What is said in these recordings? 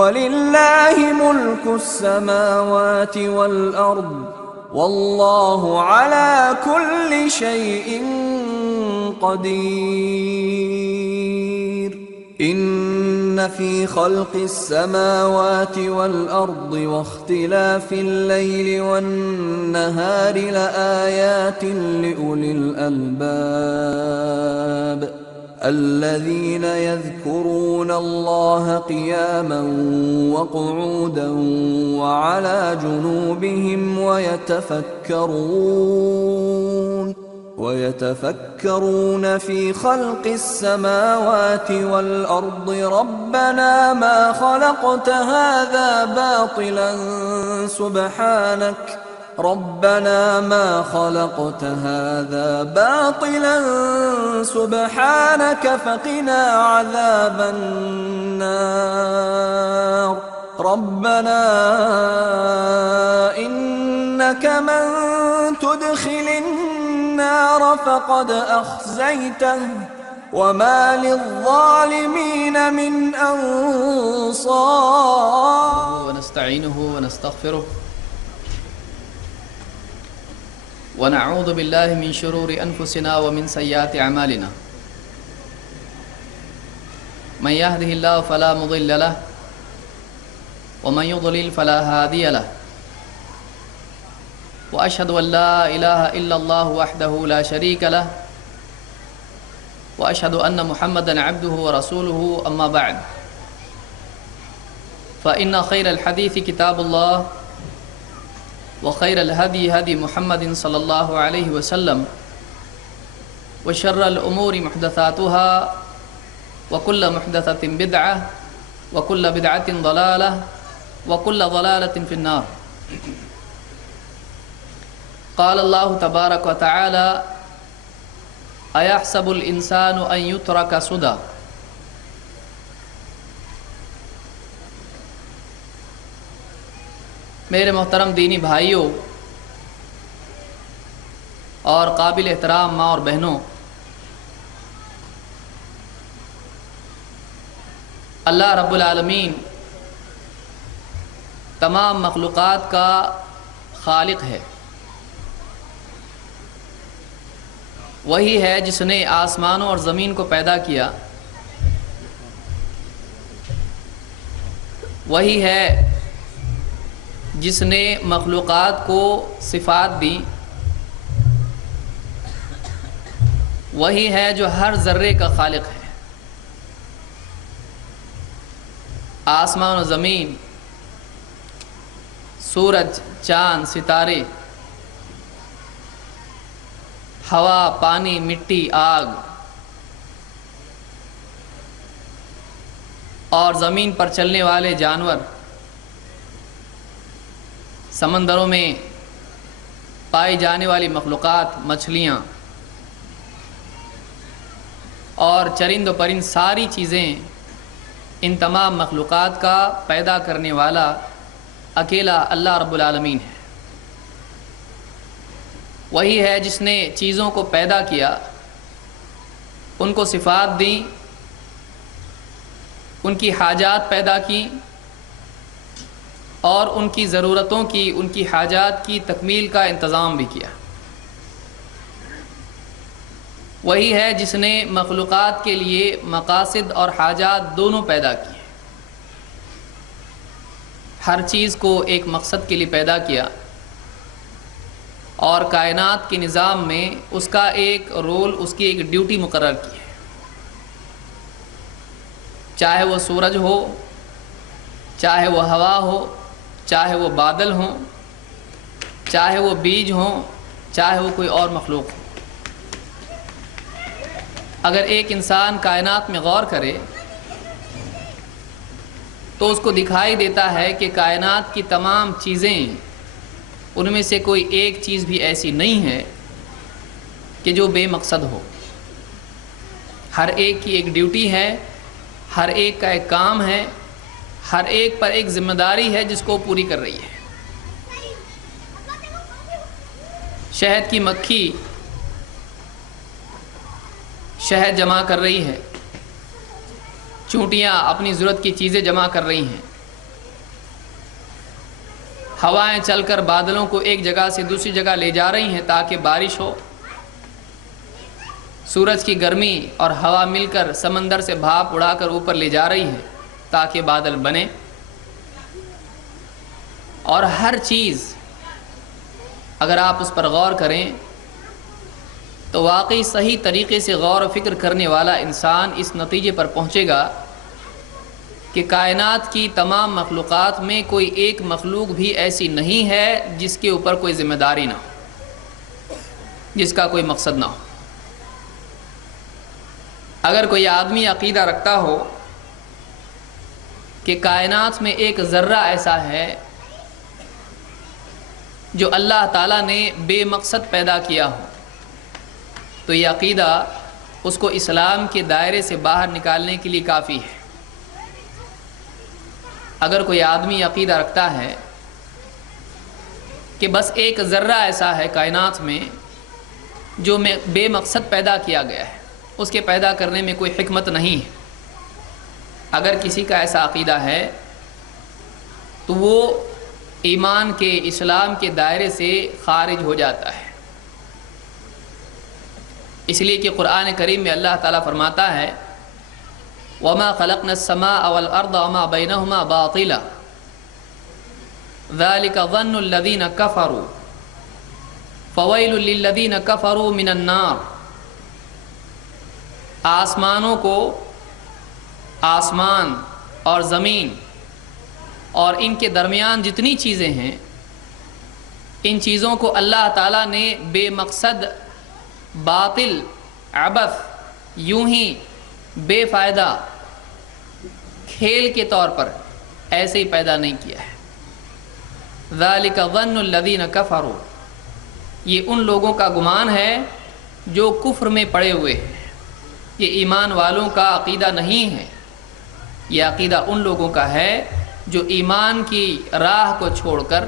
وَلِلَّهِ مُلْكُ السَّمَاوَاتِ وَالْأَرْضِ وَاللَّهُ عَلَى كُلِّ شَيْءٍ قَدِيرٌ إِنَّ فِي خَلْقِ السَّمَاوَاتِ وَالْأَرْضِ وَاخْتِلَافِ اللَّيْلِ وَالنَّهَارِ لَآيَاتٍ لِأُولِي الْأَلْبَابِ الَّذِينَ يَذْكُرُونَ اللَّهَ قِيَامًا وَقُعُودًا وَعَلَى جُنُوبِهِمْ وَيَتَفَكَّرُونَ فِي خَلْقِ السَّمَاوَاتِ وَالْأَرْضِ رَبَّنَا مَا خَلَقْتَ هَذَا باطِلًا سُبْحَانَكَ فَقِنَا عَذَابَ النَّارِ رَبَّنَا إِنَّكَ مَن تُدْخِلِ النَّارَ فَقَدْ أَخْزَيْتَهُ وَمَا لِلظَّالِمِينَ مِنْ أَنصَارٍ. ونستعينه ونستغفره ونعوذ بالله من شرور أنفسنا ومن سيئات أعمالنا من يهده الله فلا مضل له ومن يضلل فلا هادي له وأشهد أن لا إله إلا الله وحده لا شريك له وأشهد أن محمدا عبده ورسوله أما بعد فإن خير الحديث كتاب الله وخير الهدي هدي محمد صلى الله عليه وسلم وشر الأمور محدثاتها وكل محدثة بدعة وكل بدعة ضلالة وكل ضلالة في النار. قال الله تبارك وتعالى أيحسب الإنسان أن يترك سدى. میرے محترم دینی بھائیوں اور قابل احترام ماں اور بہنوں، اللہ رب العالمین تمام مخلوقات کا خالق ہے. وہی ہے جس نے آسمانوں اور زمین کو پیدا کیا، وہی ہے جس نے مخلوقات کو صفات دی، وہی ہے جو ہر ذرے کا خالق ہے. آسمان و زمین، سورج، چاند، ستارے، ہوا، پانی، مٹی، آگ اور زمین پر چلنے والے جانور، سمندروں میں پائی جانے والی مخلوقات، مچھلیاں اور چرند و پرند، ساری چیزیں، ان تمام مخلوقات کا پیدا کرنے والا اکیلا اللہ رب العالمین ہے. وہی ہے جس نے چیزوں کو پیدا کیا، ان کو صفات دی، ان کی حاجات پیدا کی اور ان کی ضرورتوں کی، ان کی حاجات کی تکمیل کا انتظام بھی کیا. وہی ہے جس نے مخلوقات کے لیے مقاصد اور حاجات دونوں پیدا کیے. ہر چیز کو ایک مقصد کے لیے پیدا کیا اور کائنات کے نظام میں اس کا ایک رول، اس کی ایک ڈیوٹی مقرر کی ہے. چاہے وہ سورج ہو، چاہے وہ ہوا ہو، چاہے وہ بادل ہوں، چاہے وہ بیج ہوں، چاہے وہ کوئی اور مخلوق ہو. اگر ایک انسان کائنات میں غور کرے تو اس کو دکھائی دیتا ہے کہ کائنات کی تمام چیزیں، ان میں سے کوئی ایک چیز بھی ایسی نہیں ہے کہ جو بے مقصد ہو. ہر ایک کی ایک ڈیوٹی ہے، ہر ایک کا ایک کام ہے، ہر ایک پر ایک ذمہ داری ہے جس کو پوری کر رہی ہے. شہد کی مکھی شہد جمع کر رہی ہے، چونٹیاں اپنی ضرورت کی چیزیں جمع کر رہی ہیں، ہوائیں چل کر بادلوں کو ایک جگہ سے دوسری جگہ لے جا رہی ہیں تاکہ بارش ہو، سورج کی گرمی اور ہوا مل کر سمندر سے بھاپ اڑا کر اوپر لے جا رہی ہے تاکہ بادل بنے، اور ہر چیز اگر آپ اس پر غور کریں تو واقعی صحیح طریقے سے غور و فکر کرنے والا انسان اس نتیجے پر پہنچے گا کہ کائنات کی تمام مخلوقات میں کوئی ایک مخلوق بھی ایسی نہیں ہے جس کے اوپر کوئی ذمہ داری نہ ہو، جس کا کوئی مقصد نہ ہو۔ اگر کوئی آدمی عقیدہ رکھتا ہو کہ کائنات میں ایک ذرہ ایسا ہے جو اللہ تعالیٰ نے بے مقصد پیدا کیا ہو، تو یہ عقیدہ اس کو اسلام کے دائرے سے باہر نکالنے کے لیے کافی ہے۔ اگر کوئی آدمی عقیدہ رکھتا ہے کہ بس ایک ذرہ ایسا ہے کائنات میں جو بے مقصد پیدا کیا گیا ہے، اس کے پیدا کرنے میں کوئی حکمت نہیں ہے، اگر کسی کا ایسا عقیدہ ہے تو وہ ایمان کے، اسلام کے دائرے سے خارج ہو جاتا ہے۔ اس لیے کہ قرآن کریم میں اللہ تعالیٰ فرماتا ہے وَمَا خَلَقْنَا السَّمَاءَ وَالْأَرْضَ وَمَا بَيْنَهُمَا بَاطِلًا ذَلِكَ ظَنُّ الَّذِينَ كَفَرُوا فَوَيْلٌ لِّلَّذِينَ كَفَرُوا مِنَ النَّارِ۔ آسمانوں کو، آسمان اور زمین اور ان کے درمیان جتنی چیزیں ہیں، ان چیزوں کو اللہ تعالیٰ نے بے مقصد، باطل، عبث، یوں ہی بے فائدہ کھیل کے طور پر ایسے ہی پیدا نہیں کیا ہے۔ ذَلِكَ ظَنُّ الَّذِينَ كَفَرُوا، یہ ان لوگوں کا گمان ہے جو کفر میں پڑے ہوئے ہیں، یہ ایمان والوں کا عقیدہ نہیں ہے، یہ عقیدہ ان لوگوں کا ہے جو ایمان کی راہ کو چھوڑ کر،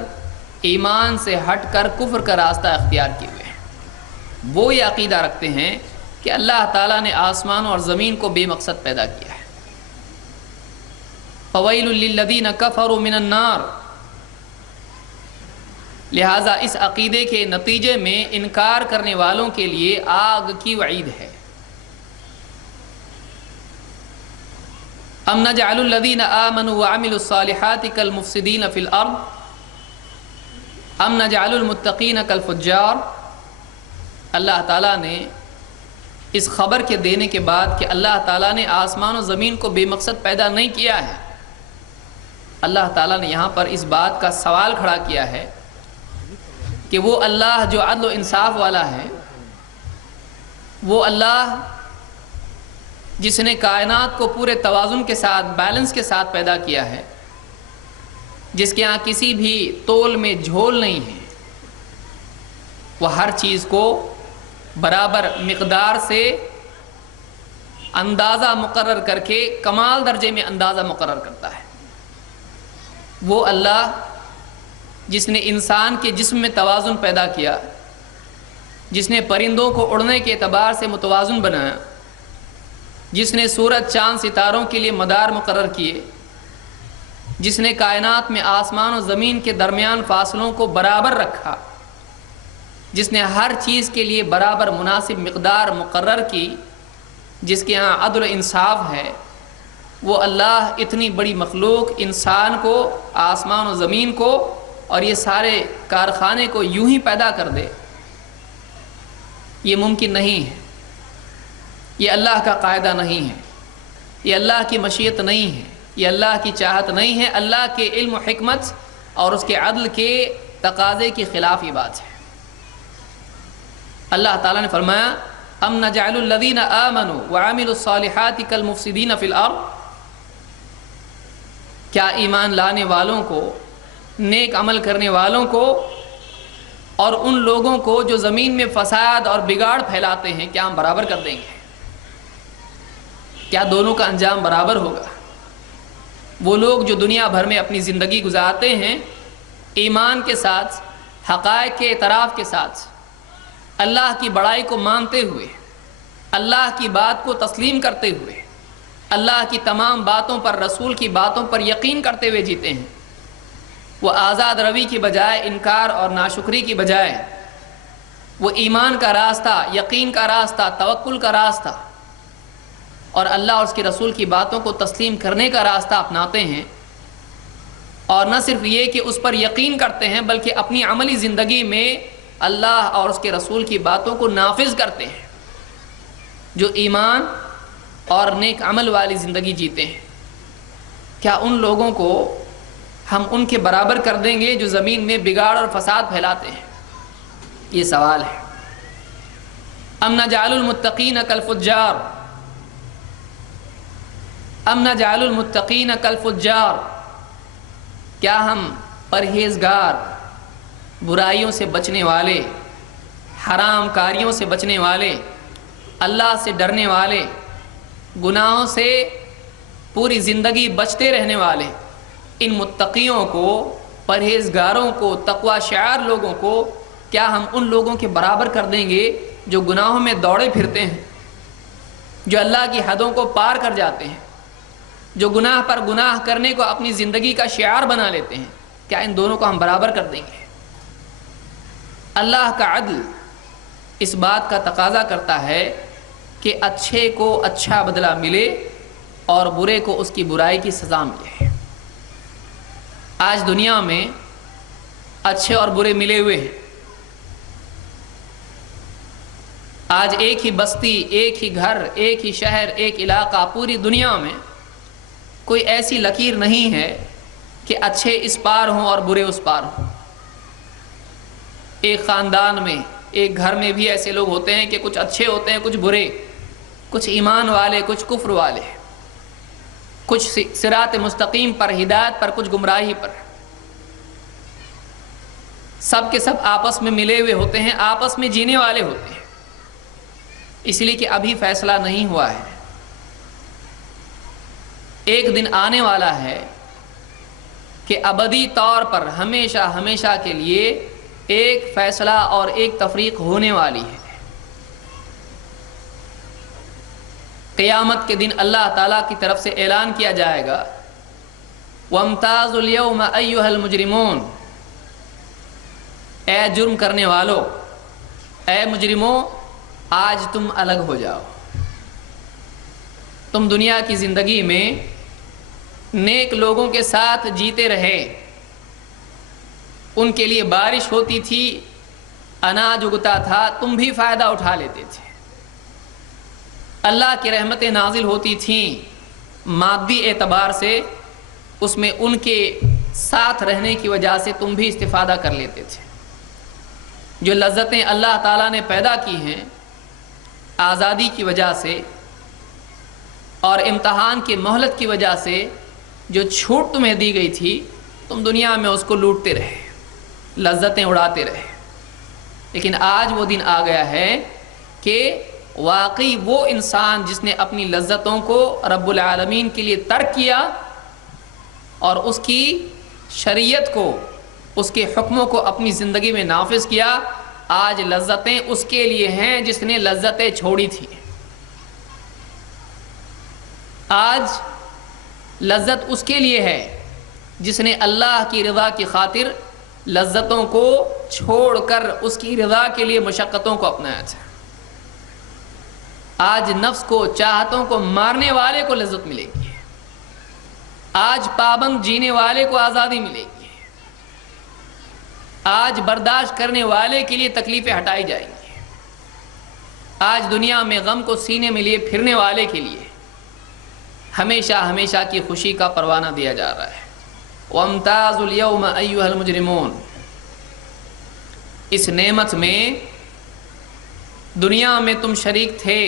ایمان سے ہٹ کر کفر کا راستہ اختیار کیے ہوئے ہیں۔ وہ یہ عقیدہ رکھتے ہیں کہ اللہ تعالیٰ نے آسمان اور زمین کو بے مقصد پیدا کیا ہے۔ فَوَيْلٌ لِّلَّذِينَ كَفَرُوا مِنَ النَّارِ، لہٰذا اس عقیدے کے نتیجے میں انکار کرنے والوں کے لیے آگ کی وعید ہے۔ ام نجعل الذین آمنوا وعملوا الصالحات کالمفسدین فی الارض ام نجعل المتقین کالفجار۔ اللہ تعالیٰ نے اس خبر کے دینے کے بعد کہ اللہ تعالیٰ نے آسمان و زمین کو بے مقصد پیدا نہیں کیا ہے، اللہ تعالیٰ نے یہاں پر اس بات کا سوال کھڑا کیا ہے کہ وہ اللہ جو عدل و انصاف والا ہے، وہ اللہ جس نے کائنات کو پورے توازن کے ساتھ، بیلنس کے ساتھ پیدا کیا ہے، جس کے ہاں کسی بھی تول میں جھول نہیں ہے، وہ ہر چیز کو برابر مقدار سے اندازہ مقرر کر کے کمال درجے میں اندازہ مقرر کرتا ہے۔ وہ اللہ جس نے انسان کے جسم میں توازن پیدا کیا، جس نے پرندوں کو اڑنے کے اعتبار سے متوازن بنایا، جس نے سورج، چاند، ستاروں کے لیے مدار مقرر کیے، جس نے کائنات میں آسمان و زمین کے درمیان فاصلوں کو برابر رکھا، جس نے ہر چیز کے لیے برابر مناسب مقدار مقرر کی، جس کے ہاں عدل و انصاف ہے، وہ اللہ اتنی بڑی مخلوق، انسان کو، آسمان و زمین کو اور یہ سارے کارخانے کو یوں ہی پیدا کر دے، یہ ممکن نہیں ہے، یہ اللہ کا قاعدہ نہیں ہے، یہ اللہ کی مشیت نہیں ہے، یہ اللہ کی چاہت نہیں ہے، اللہ کے علم و حکمت اور اس کے عدل کے تقاضے کی خلاف یہ بات ہے۔ اللہ تعالیٰ نے فرمایا ام نجعل الذین آمنوا وعملوا الصالحات کالمفسدین فی الارض، کیا ایمان لانے والوں کو، نیک عمل کرنے والوں کو اور ان لوگوں کو جو زمین میں فساد اور بگاڑ پھیلاتے ہیں، کیا ہم برابر کر دیں گے؟ کیا دونوں کا انجام برابر ہوگا؟ وہ لوگ جو دنیا بھر میں اپنی زندگی گزارتے ہیں ایمان کے ساتھ، حقائق کے اعتراف کے ساتھ، اللہ کی بڑائی کو مانتے ہوئے، اللہ کی بات کو تسلیم کرتے ہوئے، اللہ کی تمام باتوں پر، رسول کی باتوں پر یقین کرتے ہوئے جیتے ہیں، وہ آزاد روی کی بجائے انکار اور ناشکری کی بجائے وہ ایمان کا راستہ، یقین کا راستہ، توکل کا راستہ اور اللہ اور اس کے رسول کی باتوں کو تسلیم کرنے کا راستہ اپناتے ہیں، اور نہ صرف یہ کہ اس پر یقین کرتے ہیں بلکہ اپنی عملی زندگی میں اللہ اور اس کے رسول کی باتوں کو نافذ کرتے ہیں، جو ایمان اور نیک عمل والی زندگی جیتے ہیں، کیا ان لوگوں کو ہم ان کے برابر کر دیں گے جو زمین میں بگاڑ اور فساد پھیلاتے ہیں؟ یہ سوال ہے۔ ام نجعل المتقین کالفجار، ام نجعل المتقین کالفجار، کیا ہم پرہیزگار، برائیوں سے بچنے والے، حرام کاریوں سے بچنے والے، اللہ سے ڈرنے والے، گناہوں سے پوری زندگی بچتے رہنے والے ان متقیوں کو، پرہیزگاروں کو، تقوی شعار لوگوں کو کیا ہم ان لوگوں کے برابر کر دیں گے جو گناہوں میں دوڑے پھرتے ہیں، جو اللہ کی حدوں کو پار کر جاتے ہیں، جو گناہ پر گناہ کرنے کو اپنی زندگی کا شعار بنا لیتے ہیں؟ کیا ان دونوں کو ہم برابر کر دیں گے؟ اللہ کا عدل اس بات کا تقاضا کرتا ہے کہ اچھے کو اچھا بدلہ ملے اور برے کو اس کی برائی کی سزا ملے۔ آج دنیا میں اچھے اور برے ملے ہوئے ہیں۔ آج ایک ہی بستی، ایک ہی گھر، ایک ہی شہر، ایک علاقہ، پوری دنیا میں کوئی ایسی لکیر نہیں ہے کہ اچھے اس پار ہوں اور برے اس پار ہوں۔ ایک خاندان میں، ایک گھر میں بھی ایسے لوگ ہوتے ہیں کہ کچھ اچھے ہوتے ہیں، کچھ برے، کچھ ایمان والے، کچھ کفر والے، کچھ صراط مستقیم پر، ہدایت پر، کچھ گمراہی پر۔ سب کے سب آپس میں ملے ہوئے ہوتے ہیں، آپس میں جینے والے ہوتے ہیں، اس لیے کہ ابھی فیصلہ نہیں ہوا ہے۔ ایک دن آنے والا ہے کہ ابدی طور پر ہمیشہ ہمیشہ کے لیے ایک فیصلہ اور ایک تفریق ہونے والی ہے۔ قیامت کے دن اللہ تعالیٰ کی طرف سے اعلان کیا جائے گا، وَامْتَازُوا الْيَوْمَ أَيُّهَا الْمُجْرِمُونَ، اے جرم کرنے والو، اے مجرموں، آج تم الگ ہو جاؤ۔ تم دنیا کی زندگی میں نیک لوگوں کے ساتھ جیتے رہے، ان کے لیے بارش ہوتی تھی، اناج اگتا تھا، تم بھی فائدہ اٹھا لیتے تھے، اللہ کی رحمتیں نازل ہوتی تھیں مادی اعتبار سے، اس میں ان کے ساتھ رہنے کی وجہ سے تم بھی استفادہ کر لیتے تھے۔ جو لذتیں اللہ تعالیٰ نے پیدا کی ہیں آزادی کی وجہ سے اور امتحان کی مہلت کی وجہ سے، جو چھوٹ تمہیں دی گئی تھی، تم دنیا میں اس کو لوٹتے رہے، لذتیں اڑاتے رہے۔ لیکن آج وہ دن آ گیا ہے کہ واقعی وہ انسان جس نے اپنی لذتوں کو رب العالمین کے لیے ترک کیا اور اس کی شریعت کو، اس کے حکموں کو اپنی زندگی میں نافذ کیا، آج لذتیں اس کے لیے ہیں جس نے لذتیں چھوڑی تھی۔ آج لذت اس کے لیے ہے جس نے اللہ کی رضا کی خاطر لذتوں کو چھوڑ کر اس کی رضا کے لیے مشقتوں کو اپنایا تھا۔ آج نفس کو، چاہتوں کو مارنے والے کو لذت ملے گی، آج پابند جینے والے کو آزادی ملے گی، آج برداشت کرنے والے کے لیے تکلیفیں ہٹائی جائیں گی، آج دنیا میں غم کو سینے میں لیے پھرنے والے کے لیے ہمیشہ ہمیشہ کی خوشی کا پروانہ دیا جا رہا ہے۔ وَامْتَازُوا الْيَوْمَ أَيُّهَا الْمُجْرِمُونَ، اس نعمت میں دنیا میں تم شریک تھے،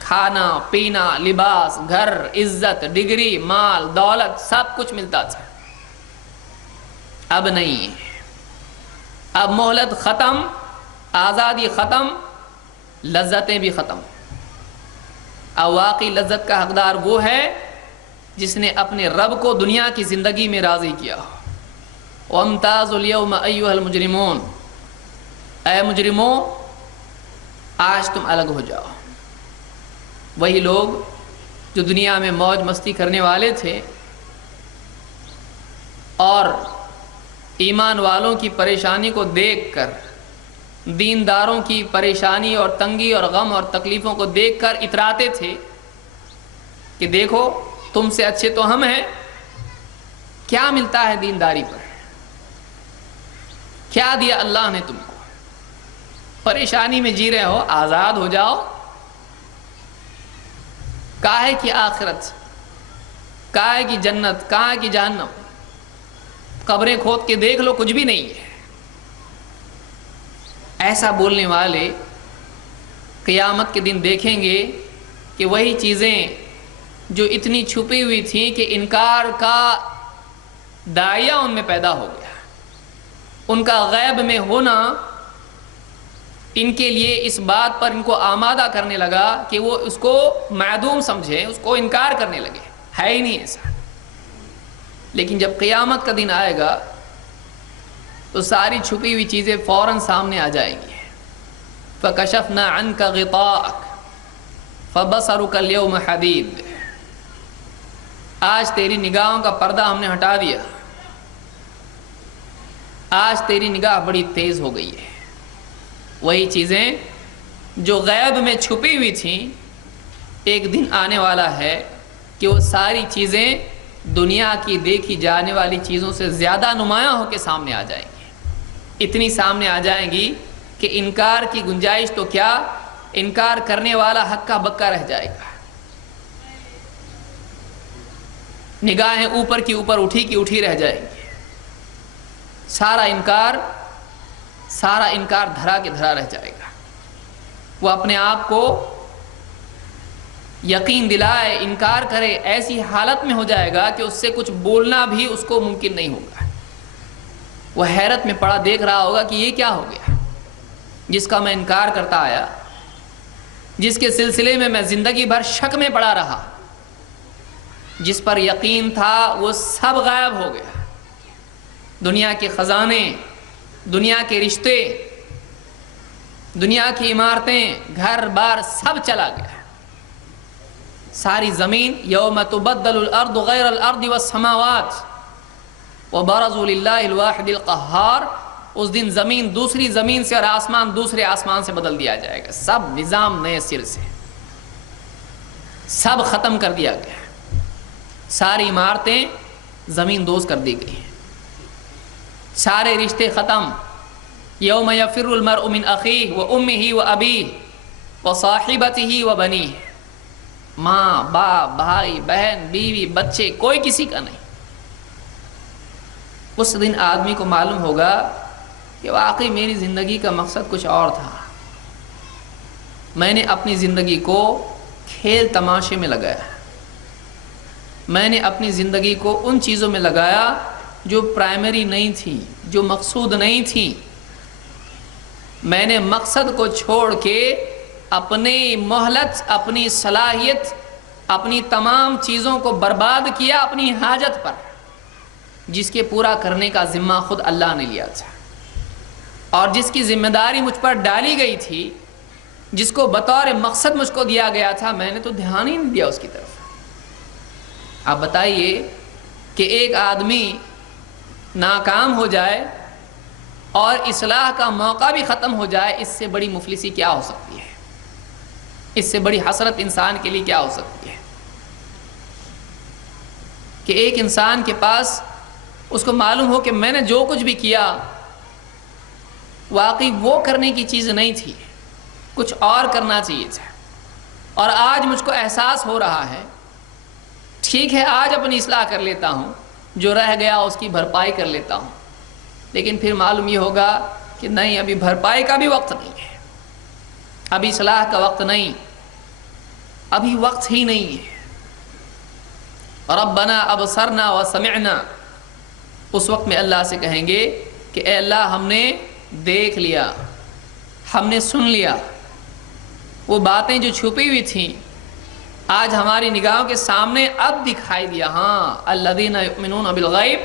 کھانا پینا، لباس، گھر، عزت، ڈگری، مال، دولت، سب کچھ ملتا تھا۔ اب نہیں، اب مہلت ختم، آزادی ختم، لذتیں بھی ختم۔ اب واقعی لذت کا حقدار وہ ہے جس نے اپنے رب کو دنیا کی زندگی میں راضی کیا۔ وَامْتَازُوا الْيَوْمَ أَيُّهَا الْمُجْرِمُونَ، اے مجرموں، آج تم الگ ہو جاؤ۔ وہی لوگ جو دنیا میں موج مستی کرنے والے تھے اور ایمان والوں کی پریشانی کو دیکھ کر، دینداروں کی پریشانی اور تنگی اور غم اور تکلیفوں کو دیکھ کر اتراتے تھے کہ دیکھو تم سے اچھے تو ہم ہیں، کیا ملتا ہے دینداری پر، کیا دیا اللہ نے تم کو، پریشانی میں جی رہے ہو، آزاد ہو جاؤ، کاہے کی آخرت، کاہے کی جنت، کاہے کی جہنم، قبریں کھود کے دیکھ لو کچھ بھی نہیں ہے۔ ایسا بولنے والے قیامت کے دن دیکھیں گے کہ وہی چیزیں جو اتنی چھپی ہوئی تھیں کہ انکار کا داعیہ ان میں پیدا ہو گیا، ان کا غیب میں ہونا ان کے لیے اس بات پر ان کو آمادہ کرنے لگا کہ وہ اس کو معدوم سمجھیں، اس کو انکار کرنے لگے، ہے ہی نہیں ایسا۔ لیکن جب قیامت کا دن آئے گا تو ساری چھپی ہوئی چیزیں فوراً سامنے آ جائیں گی۔ فَكَشَفْنَا عَنْكَ غِطَاءَكَ فَبَصَرُكَ الْيَوْمَ حَدِيدٌ، آج تیری نگاہوں کا پردہ ہم نے ہٹا دیا، آج تیری نگاہ بڑی تیز ہو گئی ہے۔ وہی چیزیں جو غیب میں چھپی ہوئی تھیں، ایک دن آنے والا ہے کہ وہ ساری چیزیں دنیا کی دیکھی جانے والی چیزوں سے زیادہ نمایاں ہو کے سامنے آ جائیں گی، اتنی سامنے آ جائیں گی کہ انکار کی گنجائش تو کیا، انکار کرنے والا ہکا بکا رہ جائے گا۔ نگاہیں اوپر کی اوپر اٹھی کی اٹھی رہ جائیں گی، سارا انکار دھرا کے دھرا رہ جائے گا۔ وہ اپنے آپ کو یقین دلائے، انکار کرے، ایسی حالت میں ہو جائے گا کہ اس سے کچھ بولنا بھی اس کو ممکن نہیں ہوگا۔ وہ حیرت میں پڑا دیکھ رہا ہوگا کہ یہ کیا ہو گیا، جس کا میں انکار کرتا آیا، جس کے سلسلے میں زندگی بھر شک میں پڑا رہا، جس پر یقین تھا وہ سب غائب ہو گیا۔ دنیا کے خزانے، دنیا کے رشتے، دنیا کی عمارتیں، گھر بار سب چلا گیا۔ ساری زمین، یوم تبدل الارض غیر الارض والسماوات وبرزوا للہ الواحد القہار، اس دن زمین دوسری زمین سے اور آسمان دوسرے آسمان سے بدل دیا جائے گا، سب نظام نئے سر سے، سب ختم کر دیا گیا، ساری عمارتیں زمین دوز کر دی گئی ہیں، سارے رشتے ختم۔ یوم یفر المرء من اخیہ وامہ وابیہ وصاحبتہ وبنیہ، ماں باپ بھائی بہن بیوی بچے کوئی کسی کا نہیں۔ اس دن آدمی کو معلوم ہوگا کہ واقعی میری زندگی کا مقصد کچھ اور تھا، میں نے اپنی زندگی کو کھیل تماشے میں لگایا، میں نے اپنی زندگی کو ان چیزوں میں لگایا جو پرائمری نہیں تھی، جو مقصود نہیں تھی۔ میں نے مقصد کو چھوڑ کے اپنی مہلت، اپنی صلاحیت، اپنی تمام چیزوں کو برباد کیا اپنی حاجت پر، جس کے پورا کرنے کا ذمہ خود اللہ نے لیا تھا، اور جس کی ذمہ داری مجھ پر ڈالی گئی تھی، جس کو بطور مقصد مجھ کو دیا گیا تھا، میں نے تو دھیان ہی نہیں دیا اس کی طرف۔ آپ بتائیے کہ ایک آدمی ناکام ہو جائے اور اصلاح کا موقع بھی ختم ہو جائے، اس سے بڑی مفلسی کیا ہو سکتی ہے، اس سے بڑی حسرت انسان کے لیے کیا ہو سکتی ہے کہ ایک انسان کے پاس اس کو معلوم ہو کہ میں نے جو کچھ بھی کیا واقعی وہ کرنے کی چیز نہیں تھی، کچھ اور کرنا چاہیے تھا، اور آج مجھ کو احساس ہو رہا ہے ٹھیک ہے آج اپنی اصلاح کر لیتا ہوں، جو رہ گیا اس کی بھرپائی کر لیتا ہوں، لیکن پھر معلوم یہ ہوگا کہ نہیں، ابھی بھرپائی کا بھی وقت نہیں ہے، ابھی اصلاح کا وقت نہیں، ابھی وقت ہی نہیں ہے۔ ربنا ابصرنا وسمعنا، اس وقت میں اللہ سے کہیں گے کہ اے اللہ ہم نے دیکھ لیا، ہم نے سن لیا، وہ باتیں جو چھپی ہوئی تھیں آج ہماری نگاہوں کے سامنے اب دکھائی دیا۔ ہاں، الذین یؤمنون بالغیب،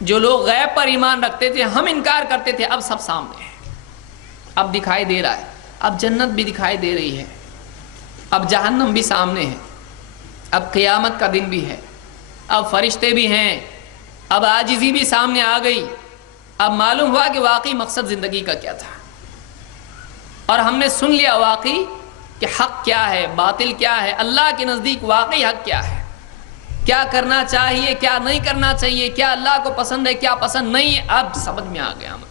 جو لوگ غیب پر ایمان رکھتے تھے، ہم انکار کرتے تھے، اب سب سامنے ہے، اب دکھائی دے رہا ہے، اب جنت بھی دکھائی دے رہی ہے، اب جہنم بھی سامنے ہے، اب قیامت کا دن بھی ہے، اب فرشتے بھی ہیں، اب عاجزی بھی سامنے آ گئی، اب معلوم ہوا کہ واقعی مقصد زندگی کا کیا تھا، اور ہم نے سن لیا واقعی کہ حق کیا ہے، باطل کیا ہے، اللہ کے نزدیک واقعی حق کیا ہے، کیا کرنا چاہیے کیا نہیں کرنا چاہیے، کیا اللہ کو پسند ہے کیا پسند نہیں ہے، اب سمجھ میں آ گیا ہمیں۔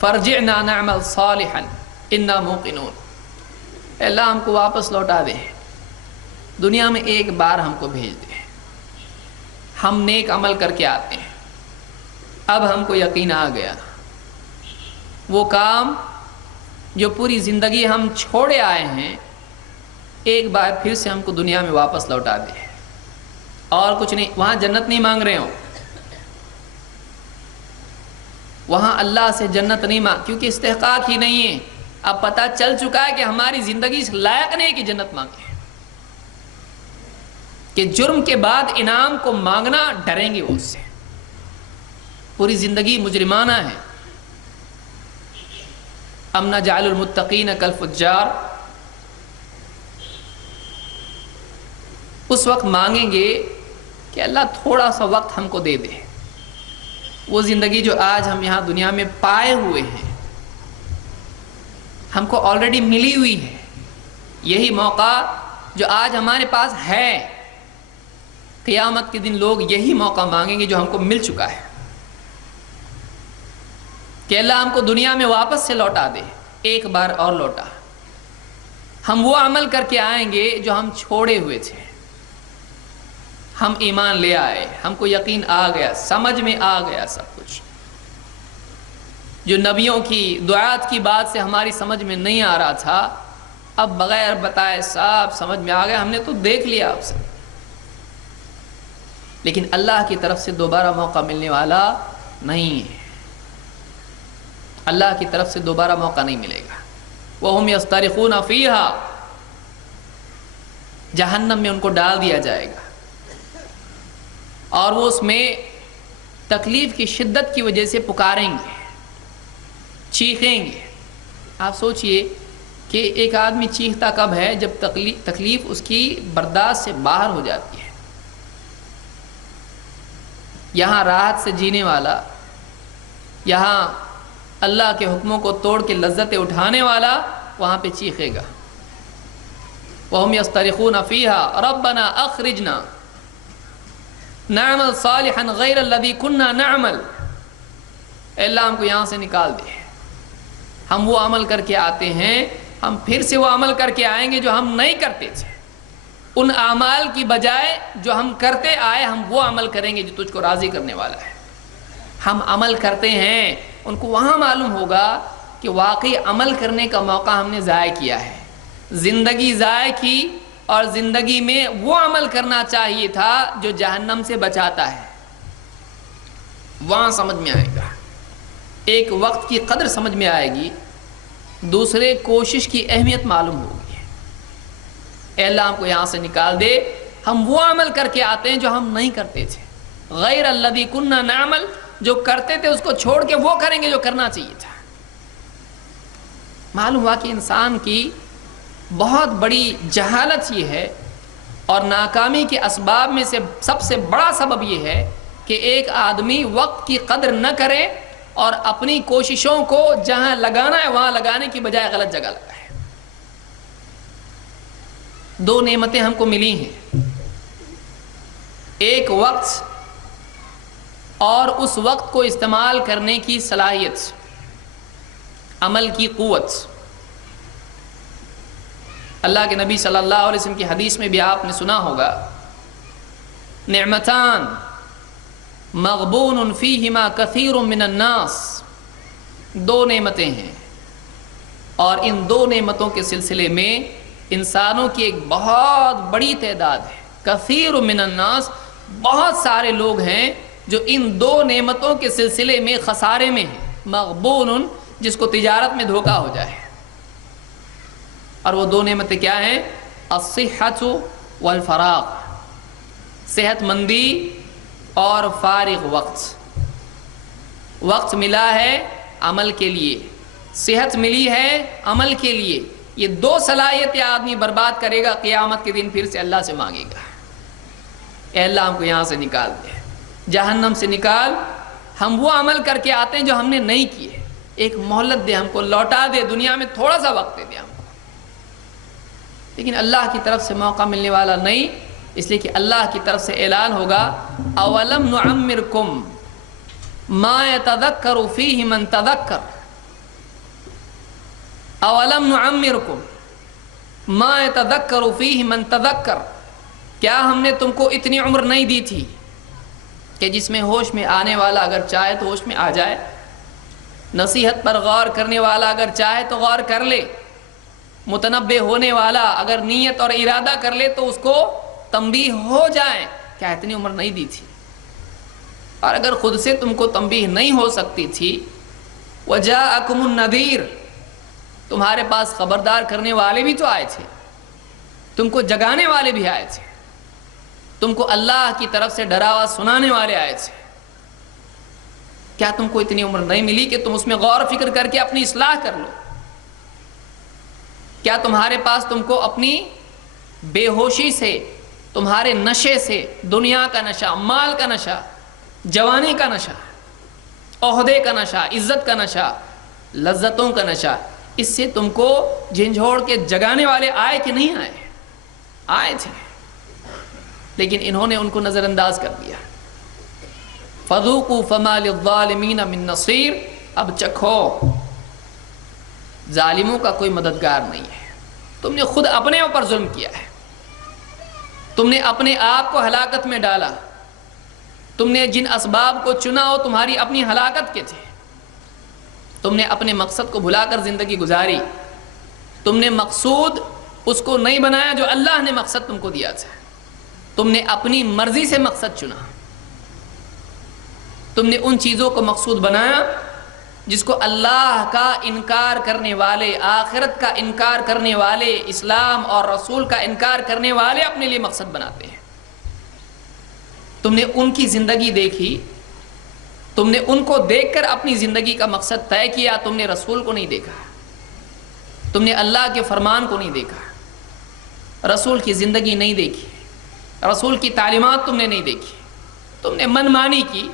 فرجعنا نعمل صالحا انا موقنون، اے اللہ ہم کو واپس لوٹا دے، دنیا میں ایک بار ہم کو بھیج دے، ہم نیک عمل کر کے آتے ہیں، اب ہم کو یقین آ گیا وہ کام جو پوری زندگی ہم چھوڑے آئے ہیں ایک بار پھر سے ہم کو دنیا میں واپس لوٹا دے، اور کچھ نہیں۔ وہاں جنت نہیں مانگ رہے ہوں، وہاں اللہ سے جنت نہیں مانگ، کیونکہ استحقاق ہی نہیں ہے، اب پتہ چل چکا ہے کہ ہماری زندگی اس لائق نہیں کہ جنت مانگے، کہ جرم کے بعد انعام کو مانگنا ڈریں گے اس سے، پوری زندگی مجرمانہ ہے۔ ام نجعل المتقین کالفجار، اس وقت مانگیں گے کہ اللہ تھوڑا سا وقت ہم کو دے دے، وہ زندگی جو آج ہم یہاں دنیا میں پائے ہوئے ہیں ہم کو آلریڈی ملی ہوئی ہے، یہی موقع جو آج ہمارے پاس ہے، قیامت کے دن لوگ یہی موقع مانگیں گے جو ہم کو مل چکا ہے، کہ اللہ ہم کو دنیا میں واپس سے لوٹا دے، ایک بار اور لوٹا، ہم وہ عمل کر کے آئیں گے جو ہم چھوڑے ہوئے تھے، ہم ایمان لے آئے، ہم کو یقین آ گیا، سمجھ میں آ گیا سب کچھ، جو نبیوں کی دعات کی بات سے ہماری سمجھ میں نہیں آ رہا تھا اب بغیر بتائے صاحب سمجھ میں آ گیا، ہم نے تو دیکھ لیا آپ سے، لیکن اللہ کی طرف سے دوبارہ موقع ملنے والا نہیں ہے، اللہ کی طرف سے دوبارہ موقع نہیں ملے گا۔ وَهُمْ يَسْتَرِخُونَ فِيهَا، جہنم میں ان کو ڈال دیا جائے گا، اور وہ اس میں تکلیف کی شدت کی وجہ سے پکاریں گے، چیخیں گے۔ آپ سوچئے کہ ایک آدمی چیختا کب ہے؟ جب تکلیف اس کی برداشت سے باہر ہو جاتی ہے۔ یہاں راحت سے جینے والا، یہاں اللہ کے حکموں کو توڑ کے لذتیں اٹھانے والا وہاں پہ چیخے گا۔ وَهُمْ يَسْتَرِخُونَ فِيهَا رَبَّنَا أَخْرِجْنَا نَعْمَلْ صَالِحًا غَيْرَ الَّذِي كُنَّا نَعْمَلْ، اے اللہ ہم کو یہاں سے نکال دے، ہم وہ عمل کر کے آتے ہیں، ہم پھر سے وہ عمل کر کے آئیں گے جو ہم نہیں کرتے تھے، ان اعمال کی بجائے جو ہم کرتے آئے ہم وہ عمل کریں گے جو تجھ کو راضی کرنے والا ہے۔ ہم عمل کرتے ہیں، ان کو وہاں معلوم ہوگا کہ واقعی عمل کرنے کا موقع ہم نے ضائع کیا ہے، زندگی ضائع کی، اور زندگی میں وہ عمل کرنا چاہیے تھا جو جہنم سے بچاتا ہے، وہاں سمجھ میں آئے گا، ایک وقت کی قدر سمجھ میں آئے گی، دوسرے کوشش کی اہمیت معلوم ہوگی۔ اے اللہ ہم کو یہاں سے نکال دے، ہم وہ عمل کر کے آتے ہیں جو ہم نہیں کرتے تھے، غیر الذی کننا نعمل، جو کرتے تھے اس کو چھوڑ کے وہ کریں گے جو کرنا چاہیے تھا۔ معلوم ہوا کہ انسان کی بہت بڑی جہالت یہ ہے، اور ناکامی کے اسباب میں سے سب سے بڑا سبب یہ ہے کہ ایک آدمی وقت کی قدر نہ کرے اور اپنی کوششوں کو جہاں لگانا ہے وہاں لگانے کی بجائے غلط جگہ لگائے۔ دو نعمتیں ہم کو ملی ہیں، ایک وقت اور اس وقت کو استعمال کرنے کی صلاحیت، عمل کی قوت۔ اللہ کے نبی صلی اللہ علیہ وسلم کی حدیث میں بھی آپ نے سنا ہوگا، نعمتان مغبون فیہما کثیر من الناس، دو نعمتیں ہیں، اور ان دو نعمتوں کے سلسلے میں انسانوں کی ایک بہت بڑی تعداد ہے، کثیر من الناس، بہت سارے لوگ ہیں جو ان دو نعمتوں کے سلسلے میں خسارے میں ہیں، مغبون جس کو تجارت میں دھوکہ ہو جائے، اور وہ دو نعمتیں کیا ہیں؟ الصحۃ والفراغ، صحت مندی اور فارغ وقت۔ وقت ملا ہے عمل کے لیے، صحت ملی ہے عمل کے لیے، یہ دو صلاحیتیں آدمی برباد کرے گا، قیامت کے دن پھر سے اللہ سے مانگے گا، اے اللہ ہم کو یہاں سے نکال دے۔ جہنم سے نکال، ہم وہ عمل کر کے آتے ہیں جو ہم نے نہیں کیے، ایک مہلت دے ہم کو، لوٹا دے، دنیا میں تھوڑا سا وقت دے ہم کو۔ لیکن اللہ کی طرف سے موقع ملنے والا نہیں، اس لیے کہ اللہ کی طرف سے اعلان ہوگا اولم نعمرکم ما یتذکر فیہ من تذکر، اولم نعمرکم ما یتذکر فیہ من تذکر، کیا ہم نے تم کو اتنی عمر نہیں دی تھی کہ جس میں ہوش میں آنے والا اگر چاہے تو ہوش میں آ جائے، نصیحت پر غور کرنے والا اگر چاہے تو غور کر لے، متنبہ ہونے والا اگر نیت اور ارادہ کر لے تو اس کو تنبیہ ہو جائے، کیا اتنی عمر نہیں دی تھی؟ اور اگر خود سے تم کو تنبیہ نہیں ہو سکتی تھی، وجاءکم النذیر، تمہارے پاس خبردار کرنے والے بھی تو آئے تھے، تم کو جگانے والے بھی آئے تھے، تم کو اللہ کی طرف سے ڈراوا سنانے والے آئے تھے، کیا تم کو اتنی عمر نہیں ملی کہ تم اس میں غور و فکر کر کے اپنی اصلاح کر لو؟ کیا تمہارے پاس تم کو اپنی بے ہوشی سے، تمہارے نشے سے، دنیا کا نشہ، مال کا نشہ، جوانی کا نشہ، عہدے کا نشہ، عزت کا نشہ، لذتوں کا نشہ، اس سے تم کو جھنجھوڑ کے جگانے والے آئے کہ نہیں آئے؟ آئے تھے، لیکن انہوں نے ان کو نظر انداز کر دیا۔ فذوقوا فما للظالمین من نصیر، اب چکھو، ظالموں کا کوئی مددگار نہیں ہے، تم نے خود اپنے اوپر ظلم کیا ہے، تم نے اپنے آپ کو ہلاکت میں ڈالا، تم نے جن اسباب کو چنا وہ تمہاری اپنی ہلاکت کے تھے، تم نے اپنے مقصد کو بھلا کر زندگی گزاری، تم نے مقصود اس کو نہیں بنایا جو اللہ نے مقصد تم کو دیا تھا، تم نے اپنی مرضی سے مقصد چنا، تم نے ان چیزوں کو مقصود بنایا جس کو اللہ کا انکار کرنے والے، آخرت کا انکار کرنے والے، اسلام اور رسول کا انکار کرنے والے اپنے لیے مقصد بناتے ہیں۔ تم نے ان کی زندگی دیکھی، تم نے ان کو دیکھ کر اپنی زندگی کا مقصد طے کیا، تم نے رسول کو نہیں دیکھا، تم نے اللہ کے فرمان کو نہیں دیکھا، رسول کی زندگی نہیں دیکھی، رسول کی تعلیمات تم نے نہیں دیکھی، تم نے من مانی کی۔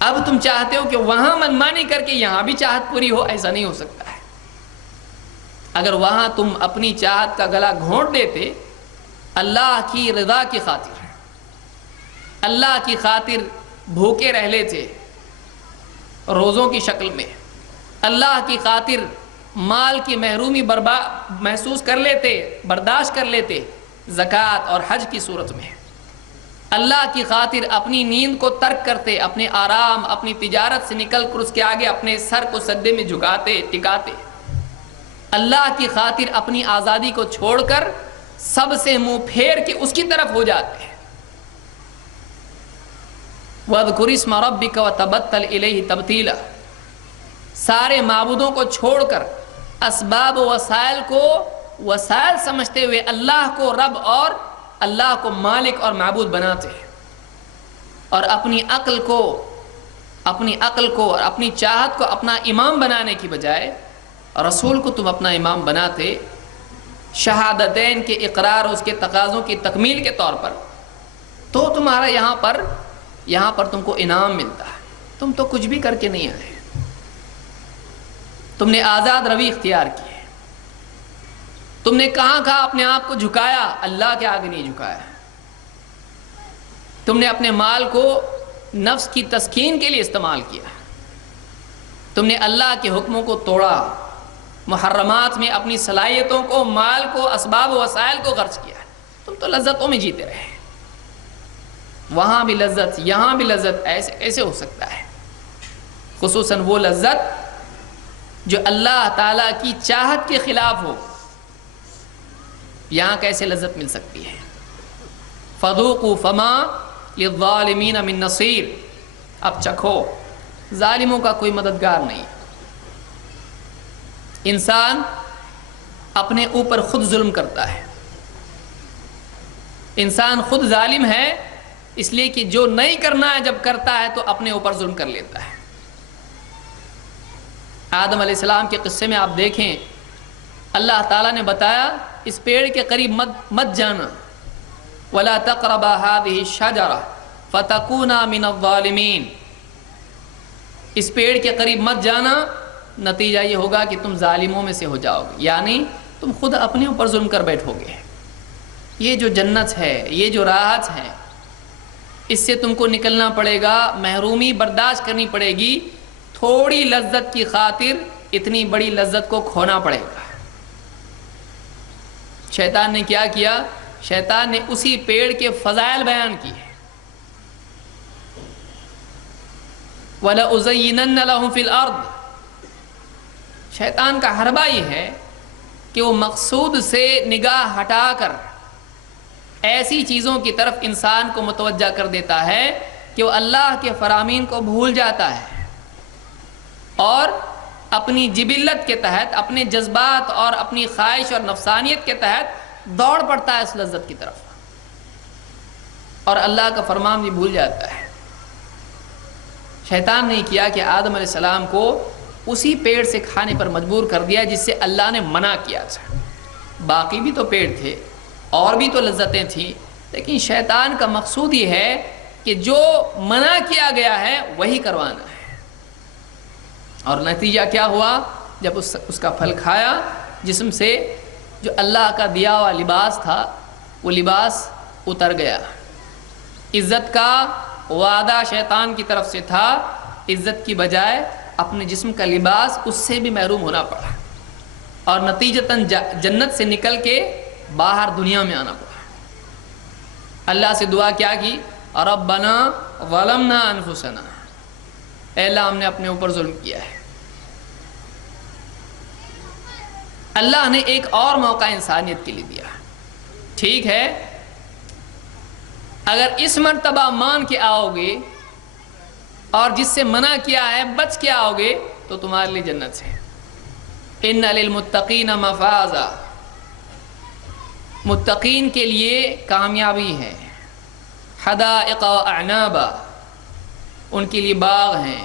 اب تم چاہتے ہو کہ وہاں من مانی کر کے یہاں بھی چاہت پوری ہو، ایسا نہیں ہو سکتا ہے۔ اگر وہاں تم اپنی چاہت کا گلا گھونٹ دیتے، اللہ کی رضا کی خاطر، اللہ کی خاطر بھوکے رہ لیتے روزوں کی شکل میں، اللہ کی خاطر مال کی محرومی محسوس کر لیتے، برداشت کر لیتے زکوٰۃ اور حج کی صورت میں، اللہ کی خاطر اپنی نیند کو ترک کرتے، اپنے آرام، اپنی تجارت سے نکل کر اس کے آگے اپنے سر کو سجدے میں جھکاتے، ٹکاتے، اللہ کی خاطر اپنی آزادی کو چھوڑ کر سب سے منہ پھیر کے اس کی طرف ہو جاتے ہیں۔ وَاذْكُرِ اسْمَ رَبِّكَ وَتَبَتَّلْ إِلَيْهِ تَبْتِيلًا، سارے معبودوں کو چھوڑ کر اسباب و وسائل کو وسائل سمجھتے ہوئے اللہ کو رب اور اللہ کو مالک اور معبود بناتے ہیں، اور اپنی عقل کو اور اپنی چاہت کو اپنا امام بنانے کی بجائے رسول کو تم اپنا امام بناتے، شہادتین کے اقرار اور اس کے تقاضوں کی تکمیل کے طور پر، تو تمہارا یہاں پر تم کو انعام ملتا ہے۔ تم تو کچھ بھی کر کے نہیں آئے، تم نے آزاد روی اختیار کی، تم نے کہاں اپنے آپ کو جھکایا، اللہ کے آگے نہیں جھکایا، تم نے اپنے مال کو نفس کی تسکین کے لیے استعمال کیا، تم نے اللہ کے حکموں کو توڑا، محرمات میں اپنی صلاحیتوں کو، مال کو، اسباب و وسائل کو خرچ کیا، تم تو لذتوں میں جیتے رہے، وہاں بھی لذت یہاں بھی لذت، ایسے ہو سکتا ہے؟ خصوصاً وہ لذت جو اللہ تعالیٰ کی چاہت کے خلاف ہو، یہاں کیسے لذت مل سکتی ہے؟ فذوقوا فما للظالمین من نصیر، اب چکھو، ظالموں کا کوئی مددگار نہیں۔ انسان اپنے اوپر خود ظلم کرتا ہے، انسان خود ظالم ہے، اس لیے کہ جو نہیں کرنا ہے جب کرتا ہے تو اپنے اوپر ظلم کر لیتا ہے۔ آدم علیہ السلام کے قصے میں آپ دیکھیں، اللہ تعالیٰ نے بتایا اس پیڑ کے قریب مت جانا، وَلَا تَقْرَبَا هَذِهِ الشَّجَرَةَ فتکونا من الظالمین، اس پیڑ کے قریب مت جانا، نتیجہ یہ ہوگا کہ تم ظالموں میں سے ہو جاؤ گے، یعنی تم خود اپنے اوپر ظلم کر بیٹھو گے۔ یہ جو جنت ہے، یہ جو راحت ہے، اس سے تم کو نکلنا پڑے گا، محرومی برداشت کرنی پڑے گی، تھوڑی لذت کی خاطر اتنی بڑی لذت کو کھونا پڑے گا۔ شیطان نے کیا کیا؟ شیطان نے اسی پیڑ کے فضائل بیان کیے۔ وَلَأُزَيِّنَنَّ لَهُمْ فِي الْأَرْضِ، شیطان کا حربہ یہ ہے کہ وہ مقصود سے نگاہ ہٹا کر ایسی چیزوں کی طرف انسان کو متوجہ کر دیتا ہے کہ وہ اللہ کے فرامین کو بھول جاتا ہے اور اپنی جبلت کے تحت، اپنے جذبات اور اپنی خواہش اور نفسانیت کے تحت دوڑ پڑتا ہے اس لذت کی طرف، اور اللہ کا فرمان بھی بھول جاتا ہے۔ شیطان نے کیا کہ آدم علیہ السلام کو اسی پیڑ سے کھانے پر مجبور کر دیا جس سے اللہ نے منع کیا تھا۔ باقی بھی تو پیڑ تھے اور بھی تو لذتیں تھیں، لیکن شیطان کا مقصود یہ ہے کہ جو منع کیا گیا ہے وہی کروانا ہے۔ اور نتیجہ کیا ہوا؟ جب اس کا پھل کھایا، جسم سے جو اللہ کا دیا ہوا لباس تھا وہ لباس اتر گیا۔ عزت کا وعدہ شیطان کی طرف سے تھا، عزت کی بجائے اپنے جسم کا لباس اس سے بھی محروم ہونا پڑا، اور نتیجتاً جنت سے نکل کے باہر دنیا میں آنا پڑا۔ اللہ سے دعا کیا کی؟ ربنا ظلمنا انفسنا، اے اللہ ہم نے اپنے اوپر ظلم کیا ہے۔ اللہ نے ایک اور موقع انسانیت کے لیے دیا۔ ٹھیک ہے، اگر اس مرتبہ مان کے آؤ گے اور جس سے منع کیا ہے بچ کے آؤ گے تو تمہارے لیے جنت ہے۔ ان للمتقین مفازا، متقین کے لیے کامیابی ہے۔ حدائق و اعنابا، ان کے لیے باغ ہیں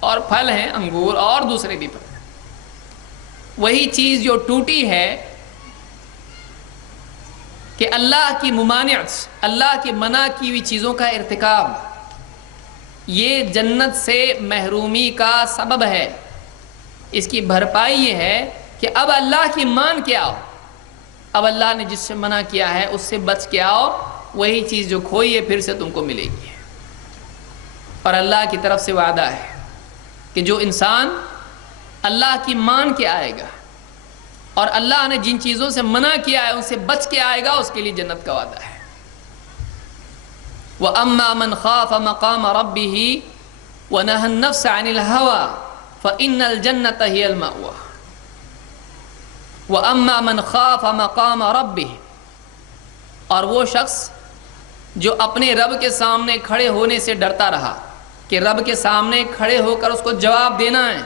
اور پھل ہیں، انگور اور دوسرے بھی پھل ہیں۔ وہی چیز جو ٹوٹی ہے کہ اللہ کی ممانعت، اللہ کی منع کی ہوئی چیزوں کا ارتکاب، یہ جنت سے محرومی کا سبب ہے۔ اس کی بھرپائی یہ ہے کہ اب اللہ کی مان کے آؤ، اب اللہ نے جس سے منع کیا ہے اس سے بچ کے آؤ، وہی چیز جو کھوئی ہے پھر سے تم کو ملے گی۔ اور اللہ کی طرف سے وعدہ ہے کہ جو انسان اللہ کی مان کے آئے گا اور اللہ نے جن چیزوں سے منع کیا ہے ان سے بچ کے آئے گا، اس کے لیے جنت کا وعدہ ہے۔ وَأَمَّا مَنْ خَافَ مَقَامَ رَبِّهِ وَنَهَى النَّفْسَ عَنِ الْهَوَىٰ فَإِنَّ الْجَنَّةَ هِيَ الْمَأْوَىٰ۔ وَأَمَّا مَنْ خَافَ مَقَامَ رَبِّهِ، اور وہ شخص جو اپنے رب کے سامنے کھڑے ہونے سے ڈرتا رہا کہ رب کے سامنے کھڑے ہو کر اس کو جواب دینا ہے،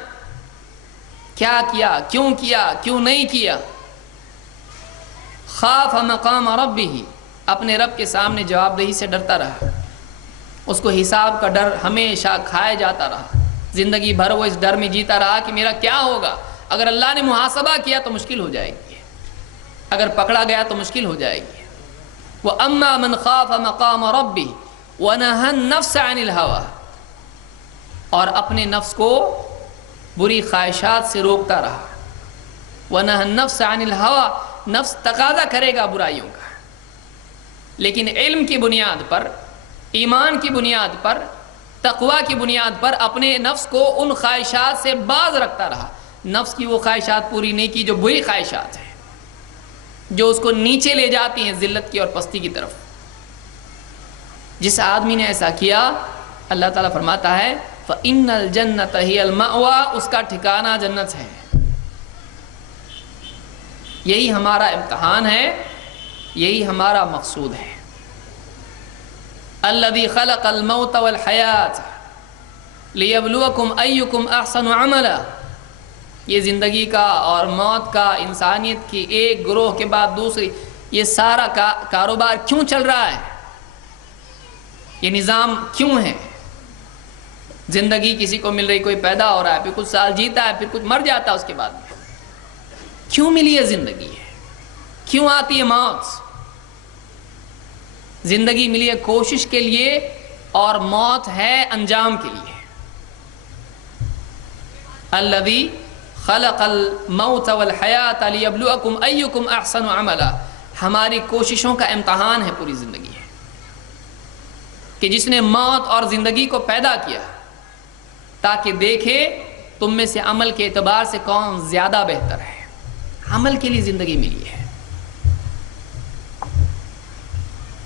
کیا کیا، کیوں نہیں کیا۔ خاف مقام ربہ، اپنے رب کے سامنے جواب دہی سے ڈرتا رہا، اس کو حساب کا ڈر ہمیشہ کھائے جاتا رہا، زندگی بھر وہ اس ڈر میں جیتا رہا کہ میرا کیا ہوگا، اگر اللہ نے محاسبہ کیا تو مشکل ہو جائے گی، اگر پکڑا گیا تو مشکل ہو جائے گی۔ وَأَمَّا مَنْ خَافَ مَقَامَ رَبِّهِ وَنَهَى النَّفْسَ عَنِ الْهَوَىٰ، اور اپنے نفس کو بری خواہشات سے روکتا رہا۔ وَنَهَى النَّفْسَ عَنِ الْهَوَىٰ، نفس تقاضا کرے گا برائیوں کا، لیکن علم کی بنیاد پر، ایمان کی بنیاد پر، تقوی کی بنیاد پر اپنے نفس کو ان خواہشات سے باز رکھتا رہا۔ نفس کی وہ خواہشات پوری نہیں کی جو بری خواہشات ہیں، جو اس کو نیچے لے جاتی ہیں ذلت کی اور پستی کی طرف۔ جس آدمی نے ایسا کیا، اللہ تعالیٰ فرماتا ہے فَإِنَّ الْجَنَّةَ هِيَ الْمَأْوَىٰ، اس کا ٹھکانہ جنت ہے۔ یہی ہمارا امتحان ہے، یہی ہمارا مقصود ہے۔ الَّذِي خَلَقَ الْمَوْتَ وَالْحَيَاةَ لِيَبْلُوَكُمْ أَيُّكُمْ أَحْسَنُ عَمَلًا، یہ زندگی کا اور موت کا، انسانیت کی ایک گروہ کے بعد دوسری، یہ سارا کاروبار کیوں چل رہا ہے؟ یہ نظام کیوں ہے؟ زندگی کسی کو مل رہی، کوئی پیدا ہو رہا ہے، پھر کچھ سال جیتا ہے، پھر کچھ مر جاتا ہے اس کے بعد میں۔ کیوں ملی ہے زندگی؟ کیوں آتی ہے موت؟ زندگی ملی ہے کوشش کے لیے اور موت ہے انجام کے لیے. الذی خلق الموت والحیات لیبلوکم ایکم احسن عملا. ہماری کوششوں کا امتحان ہے پوری زندگی ہے کہ جس نے موت اور زندگی کو پیدا کیا تاکہ دیکھے تم میں سے عمل کے اعتبار سے کون زیادہ بہتر ہے. عمل کے لیے زندگی ملی ہے.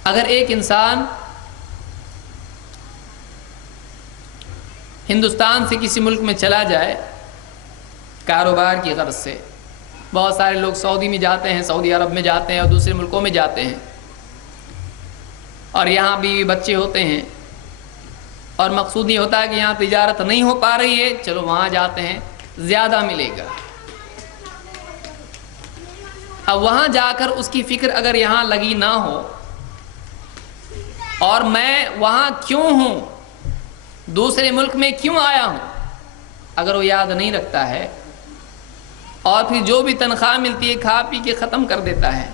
اگر ایک انسان ہندوستان سے کسی ملک میں چلا جائے کاروبار کی غرض سے، بہت سارے لوگ سعودی میں جاتے ہیں، سعودی عرب میں جاتے ہیں اور دوسرے ملکوں میں جاتے ہیں، اور یہاں بیوی بچے ہوتے ہیں، اور مقصود یہ ہوتا ہے کہ یہاں تجارت نہیں ہو پا رہی ہے، چلو وہاں جاتے ہیں زیادہ ملے گا. اب وہاں جا کر اس کی فکر اگر یہاں لگی نہ ہو، اور میں وہاں کیوں ہوں، دوسرے ملک میں کیوں آیا ہوں، اگر وہ یاد نہیں رکھتا ہے اور پھر جو بھی تنخواہ ملتی ہے کھا پی کے ختم کر دیتا ہے،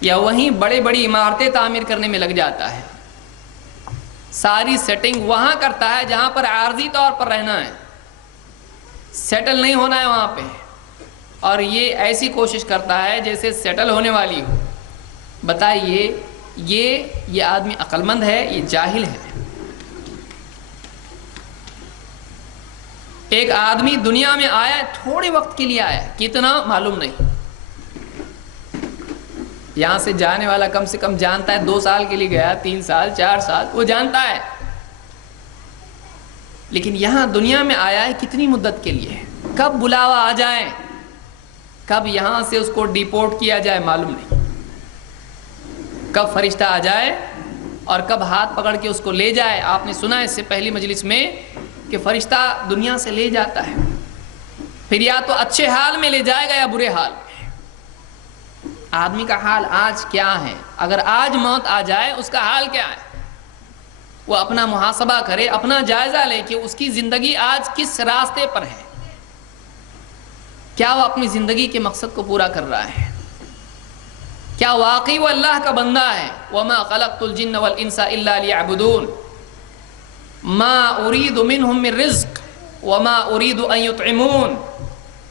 یا وہیں بڑی بڑی عمارتیں تعمیر کرنے میں لگ جاتا ہے، ساری سیٹنگ وہاں کرتا ہے جہاں پر عارضی طور پر رہنا ہے، سیٹل نہیں ہونا ہے وہاں پہ، اور یہ ایسی کوشش کرتا ہے جیسے سیٹل ہونے والی ہو. بتائیے یہ آدمی عقل مند ہے، یہ جاہل ہے. ایک آدمی دنیا میں آیا تھوڑے وقت کے لیے آیا، کتنا معلوم نہیں. یہاں سے جانے والا کم سے کم جانتا ہے 2 سال کے لیے گیا، 3 سال 4 سال وہ جانتا ہے، لیکن یہاں دنیا میں آیا ہے کتنی مدت کے لیے، کب بلاوا آ جائے، کب یہاں سے اس کو ڈیپورٹ کیا جائے معلوم نہیں، کب فرشتہ آ جائے اور کب ہاتھ پکڑ کے اس کو لے جائے. آپ نے سنا اس سے پہلی مجلس میں کہ فرشتہ دنیا سے لے جاتا ہے، پھر یا تو اچھے حال میں لے جائے گا یا برے حال میں. آدمی کا حال آج کیا ہے؟ اگر آج موت آ جائے اس کا حال کیا ہے؟ وہ اپنا محاسبہ کرے، اپنا جائزہ لے کہ اس کی زندگی آج کس راستے پر ہے، کیا وہ اپنی زندگی کے مقصد کو پورا کر رہا ہے، کیا واقعی وہ اللہ کا بندہ ہے. وَمَا خَلَقْتُ الْجِنَّ وَالْإِنسَ إِلَّا لِيَعْبُدُونَ مَا أُرِيدُ مِنْهُمْ مِنْ رِزْقٍ وَمَا أُرِيدُ أَنْ يُطْعِمُونَ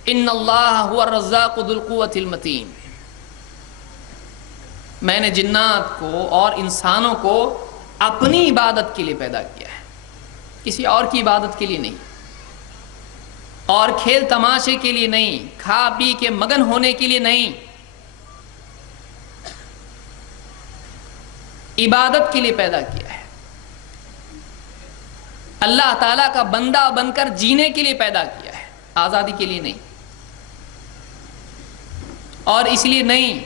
إِنَّ اللَّهَ هُوَ الرَّزَّاقُ ذُو الْقُوَّةِ الْمَتِينُ. میں نے جنات کو اور انسانوں کو اپنی عبادت کے لیے پیدا کیا ہے، کسی اور کی عبادت کے لیے نہیں، اور کھیل تماشے کے لیے نہیں، کھا پی کے مگن ہونے کے لیے نہیں، عبادت کے لیے پیدا کیا ہے. اللہ تعالیٰ کا بندہ بن کر جینے کے لیے پیدا کیا ہے، آزادی کے لیے نہیں. اور اس لیے نہیں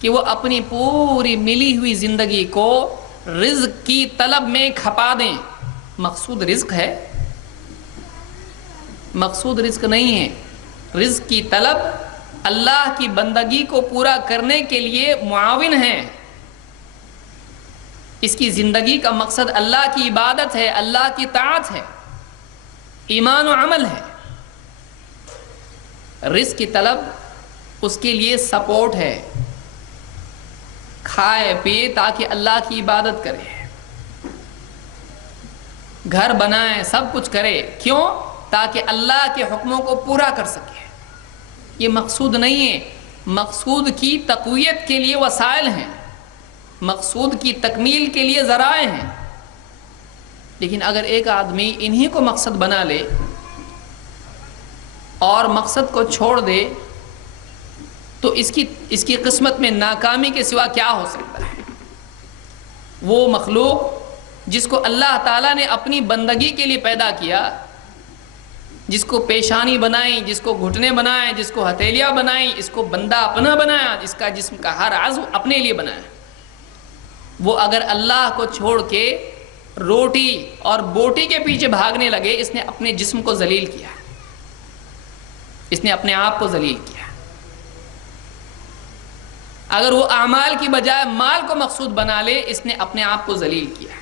کہ وہ اپنی پوری ملی ہوئی زندگی کو رزق کی طلب میں کھپا دیں. مقصود رزق ہے، مقصود رزق نہیں ہے. رزق کی طلب اللہ کی بندگی کو پورا کرنے کے لیے معاون ہے. اس کی زندگی کا مقصد اللہ کی عبادت ہے، اللہ کی طاعت ہے، ایمان و عمل ہے. رزق کی طلب اس کے لیے سپورٹ ہے، کھائے پیے تاکہ اللہ کی عبادت کرے، گھر بنائے، سب کچھ کرے. کیوں؟ تاکہ اللہ کے حکموں کو پورا کر سکے. یہ مقصود نہیں ہے. مقصود کی تقویت کے لیے وسائل ہیں، مقصود کی تکمیل کے لیے ذرائع ہیں. لیکن اگر ایک آدمی انہی کو مقصد بنا لے اور مقصد کو چھوڑ دے تو اس کی قسمت میں ناکامی کے سوا کیا ہو سکتا ہے؟ وہ مخلوق جس کو اللہ تعالیٰ نے اپنی بندگی کے لیے پیدا کیا، جس کو پیشانی بنائی، جس کو گھٹنے بنائے، جس کو ہتھیلیاں بنائی، اس کو بندہ اپنا بنایا، جس کا جسم کا ہر عضو اپنے لیے بنایا، وہ اگر اللہ کو چھوڑ کے روٹی اور بوٹی کے پیچھے بھاگنے لگے، اس نے اپنے جسم کو ذلیل کیا، اس نے اپنے آپ کو ذلیل کیا. اگر وہ اعمال کی بجائے مال کو مقصود بنا لے، اس نے اپنے آپ کو ذلیل کیا.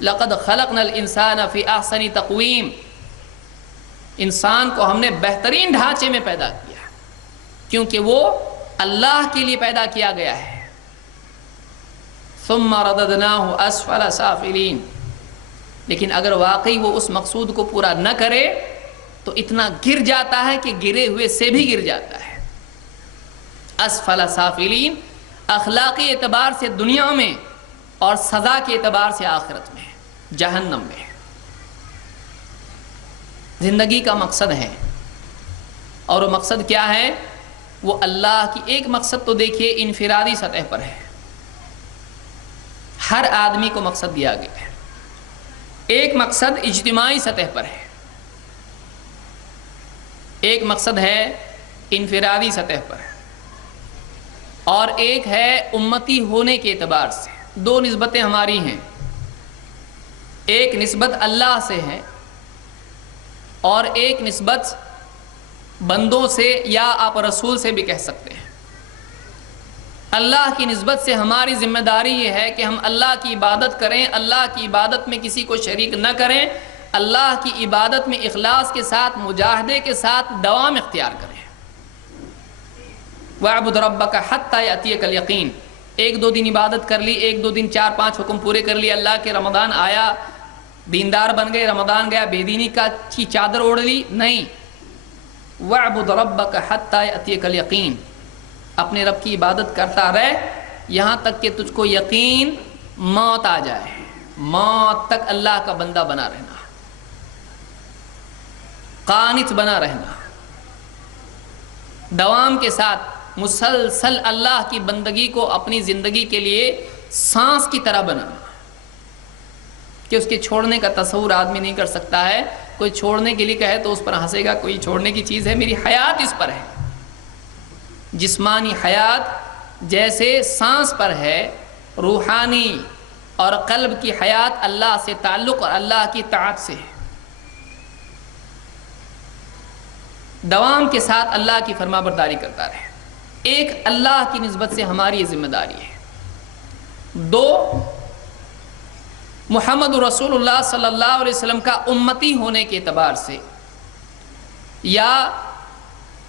لقد خلقنا الانسان فی احسن تقویم. انسان کو ہم نے بہترین ڈھانچے میں پیدا کیا کیونکہ وہ اللہ کے لیے پیدا کیا گیا ہے. ثم رددناہ اسفل سافلین، لیکن اگر واقعی وہ اس مقصود کو پورا نہ کرے تو اتنا گر جاتا ہے کہ گرے ہوئے سے بھی گر جاتا ہے۔ اسفل سافلین، اخلاقی اعتبار سے دنیا میں اور سزا کے اعتبار سے آخرت میں، جہنم میں۔ زندگی کا مقصد ہے، اور وہ مقصد کیا ہے؟ وہ اللہ کی ایک مقصد تو دیکھیے انفرادی سطح پر ہے، ہر آدمی کو مقصد دیا گیا ہے۔ ایک مقصد اجتماعی سطح پر ہے، ایک مقصد ہے انفرادی سطح پر، اور ایک ہے امتی ہونے کے اعتبار سے۔ دو نسبتیں ہماری ہیں، ایک نسبت اللہ سے ہے اور ایک نسبت بندوں سے، یا آپ رسول سے بھی کہہ سکتے ہیں۔ اللہ کی نسبت سے ہماری ذمہ داری یہ ہے کہ ہم اللہ کی عبادت کریں، اللہ کی عبادت میں کسی کو شریک نہ کریں، اللہ کی عبادت میں اخلاص کے ساتھ، مجاہدے کے ساتھ دوام اختیار کریں۔ وَاعْبُدْ رَبَّكَ حَتَّى يَأْتِيَكَ الْيَقِينُ، ایک دو دن عبادت کر لی، ایک دو دن 4-5 حکم پورے کر لی، اللہ کے رمضان آیا دیندار بن گئے، رمضان گیا بے دینی کی چادر اوڑھ لی، نہیں۔ وَاعْبُدْ رَبَّكَ حَتَّى يَأْتِيَكَ الْيَقِينُ، اپنے رب کی عبادت کرتا رہ یہاں تک کہ تجھ کو یقین موت آ جائے، موت تک اللہ کا بندہ بنا رہنا، قانت بنا رہنا، دوام کے ساتھ مسلسل اللہ کی بندگی کو اپنی زندگی کے لیے سانس کی طرح بنانا، کہ اس کے چھوڑنے کا تصور آدمی نہیں کر سکتا ہے۔ کوئی چھوڑنے کے لیے کہے تو اس پر ہنسے گا، کوئی چھوڑنے کی چیز ہے، میری حیات اس پر ہے۔ جسمانی حیات جیسے سانس پر ہے، روحانی اور قلب کی حیات اللہ سے تعلق اور اللہ کی طاعت سے ہے، دوام کے ساتھ اللہ کی فرما برداری کرتا رہے۔ ایک اللہ کی نسبت سے ہماری یہ ذمہ داری ہے۔ دو، محمد رسول اللہ صلی اللہ علیہ وسلم کا امتی ہونے کے اعتبار سے یا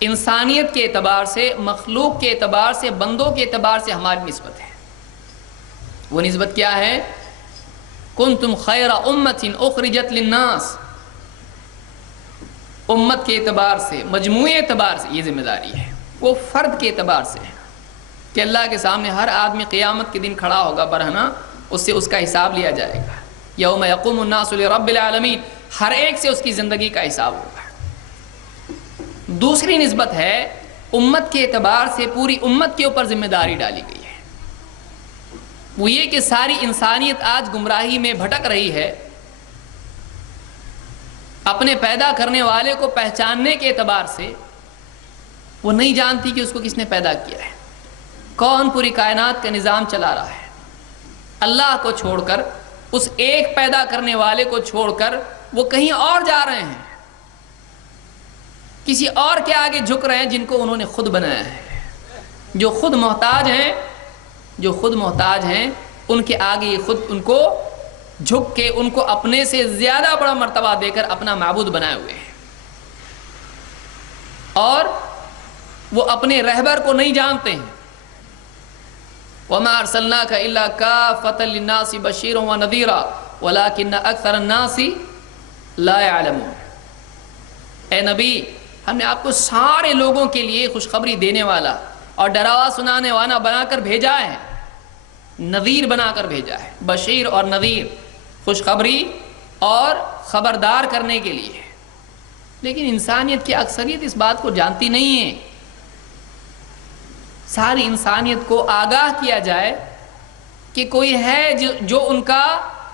انسانیت کے اعتبار سے، مخلوق کے اعتبار سے، بندوں کے اعتبار سے ہماری نسبت ہے۔ وہ نسبت کیا ہے؟ کنتم خیر امۃ اخرجت للناس، امت کے اعتبار سے، مجموعی اعتبار سے یہ ذمہ داری ہے۔ وہ فرد کے اعتبار سے ہے کہ اللہ کے سامنے ہر آدمی قیامت کے دن کھڑا ہوگا برہنہ، اس سے اس کا حساب لیا جائے گا۔ یوم یقوم الناس لرب العالمین، ہر ایک سے اس کی زندگی کا حساب ہوگا۔ دوسری نسبت ہے امت کے اعتبار سے، پوری امت کے اوپر ذمہ داری ڈالی گئی ہے، وہ یہ کہ ساری انسانیت آج گمراہی میں بھٹک رہی ہے، اپنے پیدا کرنے والے کو پہچاننے کے اعتبار سے وہ نہیں جانتی کہ اس کو کس نے پیدا کیا ہے، کون پوری کائنات کا نظام چلا رہا ہے۔ اللہ کو چھوڑ کر، اس ایک پیدا کرنے والے کو چھوڑ کر وہ کہیں اور جا رہے ہیں، کسی اور کے آگے جھک رہے ہیں جن کو انہوں نے خود بنایا ہے۔ جو خود محتاج ہیں ان کے آگے یہ خود ان کو جھک کے، ان کو اپنے سے زیادہ بڑا مرتبہ دے کر اپنا معبود بنائے ہوئے ہیں، اور وہ اپنے رہبر کو نہیں جانتے ہیں۔ وَمَا أَرْسَلْنَاكَ إِلَّا كَافَّةً لِلنَّاسِ بَشِيرًا وَنَذِيرًا وَلَكِنَّ أَكْثَرَ النَّاسِ لَا يَعْلَمُونَ، اے نبی، ہم نے آپ کو سارے لوگوں کے لیے خوشخبری دینے والا اور ڈراوا سنانے والا بنا کر بھیجا ہے، نذیر بنا کر بھیجا ہے۔ بشیر اور نذیر، خوشخبری اور خبردار کرنے کے لیے، لیکن انسانیت کی اکثریت اس بات کو جانتی نہیں ہے۔ ساری انسانیت کو آگاہ کیا جائے کہ کوئی ہے جو ان کا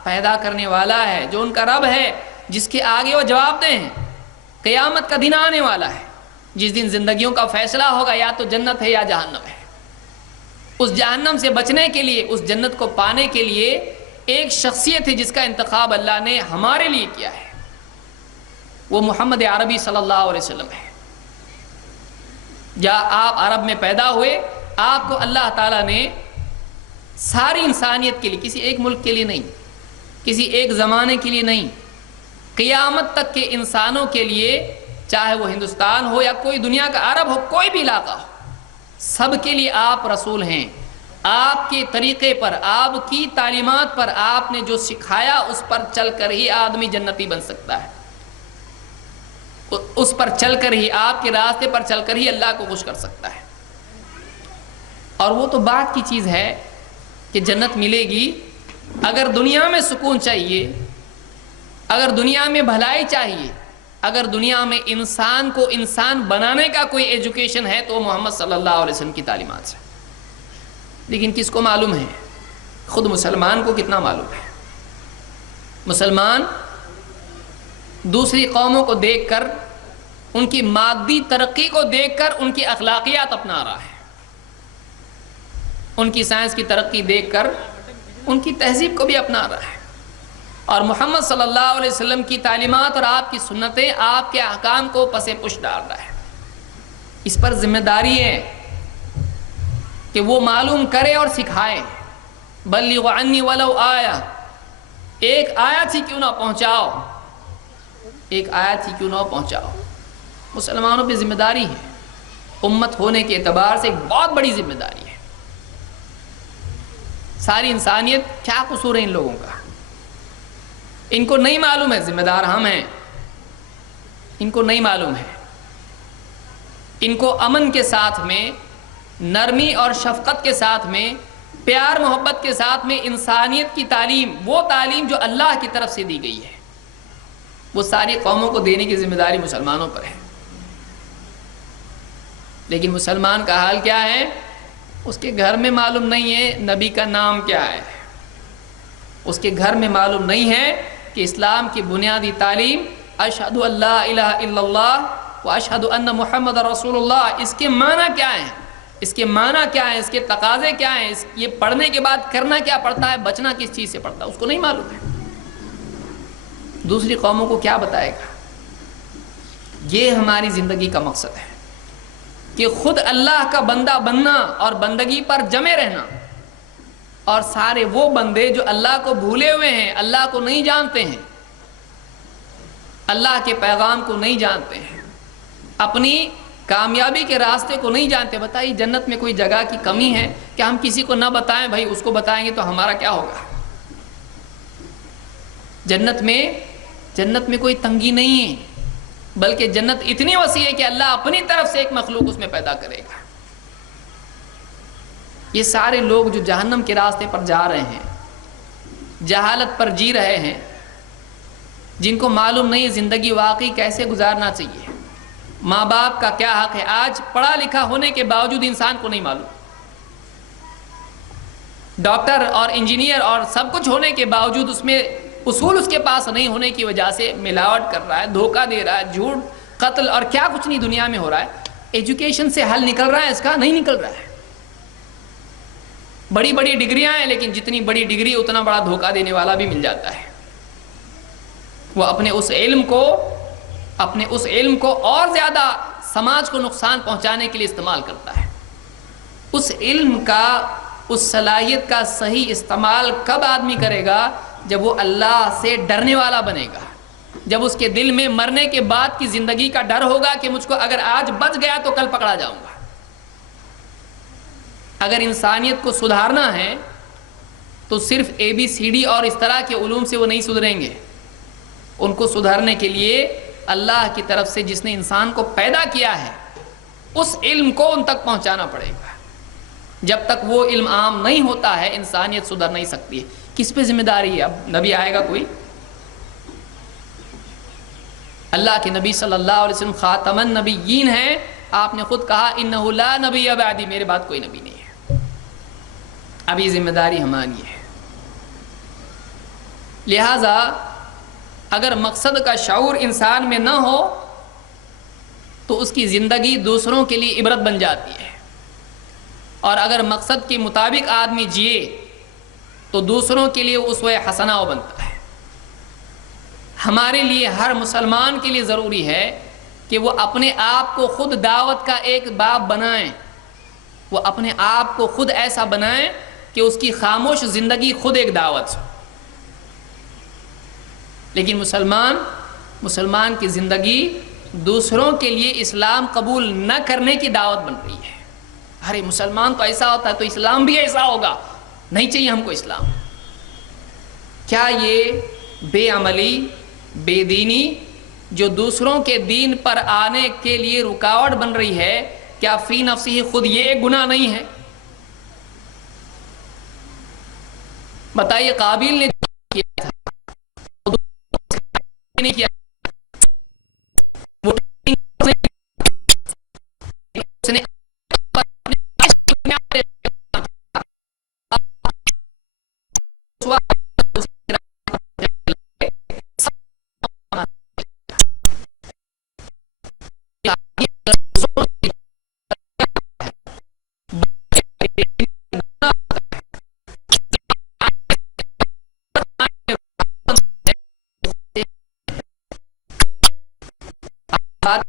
پیدا کرنے والا ہے، جو ان کا رب ہے، جس کے آگے وہ جواب دیں۔ قیامت کا دن آنے والا ہے جس دن زندگیوں کا فیصلہ ہوگا، یا تو جنت ہے یا جہنم ہے۔ اس جہنم سے بچنے کے لیے، اس جنت کو پانے کے لیے ایک شخصیت ہے جس کا انتخاب اللہ نے ہمارے لیے کیا ہے، وہ محمد عربی صلی اللہ علیہ وسلم ہے۔ جب آپ عرب میں پیدا ہوئے، آپ کو اللہ تعالیٰ نے ساری انسانیت کے لیے، کسی ایک ملک کے لیے نہیں، کسی ایک زمانے کے لیے نہیں، قیامت تک کے انسانوں کے لیے، چاہے وہ ہندوستان ہو یا کوئی دنیا کا عرب ہو، کوئی بھی علاقہ ہو، سب کے لیے آپ رسول ہیں۔ آپ کے طریقے پر، آپ کی تعلیمات پر، آپ نے جو سکھایا اس پر چل کر ہی آدمی جنتی بن سکتا ہے، اس پر چل کر ہی، آپ کے راستے پر چل کر ہی اللہ کو خوش کر سکتا ہے۔ اور وہ تو بات کی چیز ہے کہ جنت ملے گی، اگر دنیا میں سکون چاہیے، اگر دنیا میں بھلائی چاہیے، اگر دنیا میں انسان کو انسان بنانے کا کوئی ایجوکیشن ہے تو محمد صلی اللہ علیہ وسلم کی تعلیمات سے۔ لیکن کس کو معلوم ہے؟ خود مسلمان کو کتنا معلوم ہے؟ مسلمان دوسری قوموں کو دیکھ کر، ان کی مادی ترقی کو دیکھ کر ان کی اخلاقیات اپنا رہا ہے، ان کی سائنس کی ترقی دیکھ کر ان کی تہذیب کو بھی اپنا رہا ہے، اور محمد صلی اللہ علیہ وسلم کی تعلیمات اور آپ کی سنتیں، آپ کے احکام کو پس پش ڈال رہا ہے۔ اس پر ذمہ داری ہے کہ وہ معلوم کرے اور سکھائے۔ بلغوا عنی ولو آیہ، ایک آیت ہی کیوں نہ پہنچاؤ، ایک آیت ہی کیوں نہ پہنچاؤ۔ مسلمانوں پہ ذمہ داری ہے، امت ہونے کے اعتبار سے ایک بہت بڑی ذمہ داری ہے۔ ساری انسانیت، کیا قصور ہے ان لوگوں کا؟ ان کو نہیں معلوم ہے ذمہ دار ہم ہیں، ان کو نہیں معلوم ہے۔ ان کو امن کے ساتھ میں، نرمی اور شفقت کے ساتھ میں، پیار محبت کے ساتھ میں انسانیت کی تعلیم، وہ تعلیم جو اللہ کی طرف سے دی گئی ہے، وہ ساری قوموں کو دینے کی ذمہ داری مسلمانوں پر ہے۔ لیکن مسلمان کا حال کیا ہے؟ اس کے گھر میں معلوم نہیں ہے نبی کا نام کیا ہے، اس کے گھر میں معلوم نہیں ہے کہ اسلام کی بنیادی تعلیم اشہد ان لا الہ الا اللہ و اشہد ان محمد رسول اللہ، اس کے معنی کیا ہیں، اس کے معنی کیا ہیں، اس کے تقاضے کیا ہیں، یہ پڑھنے کے بعد کرنا کیا پڑتا ہے، بچنا کس چیز سے پڑتا ہے، اس کو نہیں معلوم ہے۔ دوسری قوموں کو کیا بتائے گا؟ یہ ہماری زندگی کا مقصد ہے کہ خود اللہ کا بندہ بننا اور بندگی پر جمے رہنا، اور سارے وہ بندے جو اللہ کو بھولے ہوئے ہیں، اللہ کو نہیں جانتے ہیں، اللہ کے پیغام کو نہیں جانتے ہیں، اپنی کامیابی کے راستے کو نہیں جانتے۔ بتائیے جنت میں کوئی جگہ کی کمی ہے کہ ہم کسی کو نہ بتائیں؟ بھائی اس کو بتائیں گے تو ہمارا کیا ہوگا؟ جنت میں کوئی تنگی نہیں ہے، بلکہ جنت اتنی وسیع ہے کہ اللہ اپنی طرف سے ایک مخلوق اس میں پیدا کرے گا۔ یہ سارے لوگ جو جہنم کے راستے پر جا رہے ہیں، جہالت پر جی رہے ہیں، جن کو معلوم نہیں زندگی واقعی کیسے گزارنا چاہیے، ماں باپ کا کیا حق ہے، آج پڑھا لکھا ہونے کے باوجود انسان کو نہیں معلوم، ڈاکٹر اور انجینئر اور سب کچھ ہونے کے باوجود اس میں اصول اس کے پاس نہیں ہونے کی وجہ سے ملاوٹ کر رہا ہے، دھوکہ دے رہا ہے، جھوٹ، قتل اور کیا کچھ نہیں دنیا میں ہو رہا ہے۔ ایجوکیشن سے حل نکل رہا ہے اس کا؟ نہیں نکل رہا ہے۔ بڑی بڑی ڈگریاں ہیں، لیکن جتنی بڑی ڈگری اتنا بڑا دھوکہ دینے والا بھی مل جاتا ہے۔ وہ اپنے اس علم کو اور زیادہ سماج کو نقصان پہنچانے کے لیے استعمال کرتا ہے۔ اس علم کا، اس صلاحیت کا صحیح استعمال کب آدمی کرے گا؟ جب وہ اللہ سے ڈرنے والا بنے گا، جب اس کے دل میں مرنے کے بعد کی زندگی کا ڈر ہوگا کہ مجھ کو اگر آج بچ گیا تو کل پکڑا جاؤں گا۔ اگر انسانیت کو سدھارنا ہے تو صرف ABCD اور اس طرح کے علوم سے وہ نہیں سدھریں گے، ان کو سدھارنے کے لیے اللہ کی طرف سے جس نے انسان کو پیدا کیا ہے اس علم کو ان تک پہنچانا پڑے گا۔ جب تک وہ علم عام نہیں ہوتا ہے انسانیت سدھر نہیں سکتی ہے۔ کس پہ ذمہ داری ہے؟ اب نبی آئے گا کوئی؟ اللہ کے نبی صلی اللہ علیہ وسلم خاتم النبیین ہیں، آپ نے خود کہا انہ لا نبی بعدی، میرے بعد کوئی نبی نہیں ہے۔ اب یہ ذمہ داری ہماری ہے۔ لہذا اگر مقصد کا شعور انسان میں نہ ہو تو اس کی زندگی دوسروں کے لیے عبرت بن جاتی ہے، اور اگر مقصد کے مطابق آدمی جیے تو دوسروں کے لیے اسوہ حسنہ بنتا ہے۔ ہمارے لیے، ہر مسلمان کے لیے ضروری ہے کہ وہ اپنے آپ کو خود دعوت کا ایک باب بنائیں، وہ اپنے آپ کو خود ایسا بنائیں کہ اس کی خاموش زندگی خود ایک دعوت ہو۔ لیکن مسلمان کی زندگی دوسروں کے لیے اسلام قبول نہ کرنے کی دعوت بن رہی ہے۔ ارے مسلمان تو ایسا ہوتا ہے تو اسلام بھی ایسا ہوگا، نہیں چاہیے ہم کو اسلام۔ کیا یہ بے عملی، بے دینی جو دوسروں کے دین پر آنے کے لیے رکاوٹ بن رہی ہے، کیا فی نفسی خود یہ ایک گناہ نہیں ہے؟ بتائیے، قابیل نے کیا تھا نہیں کیا؟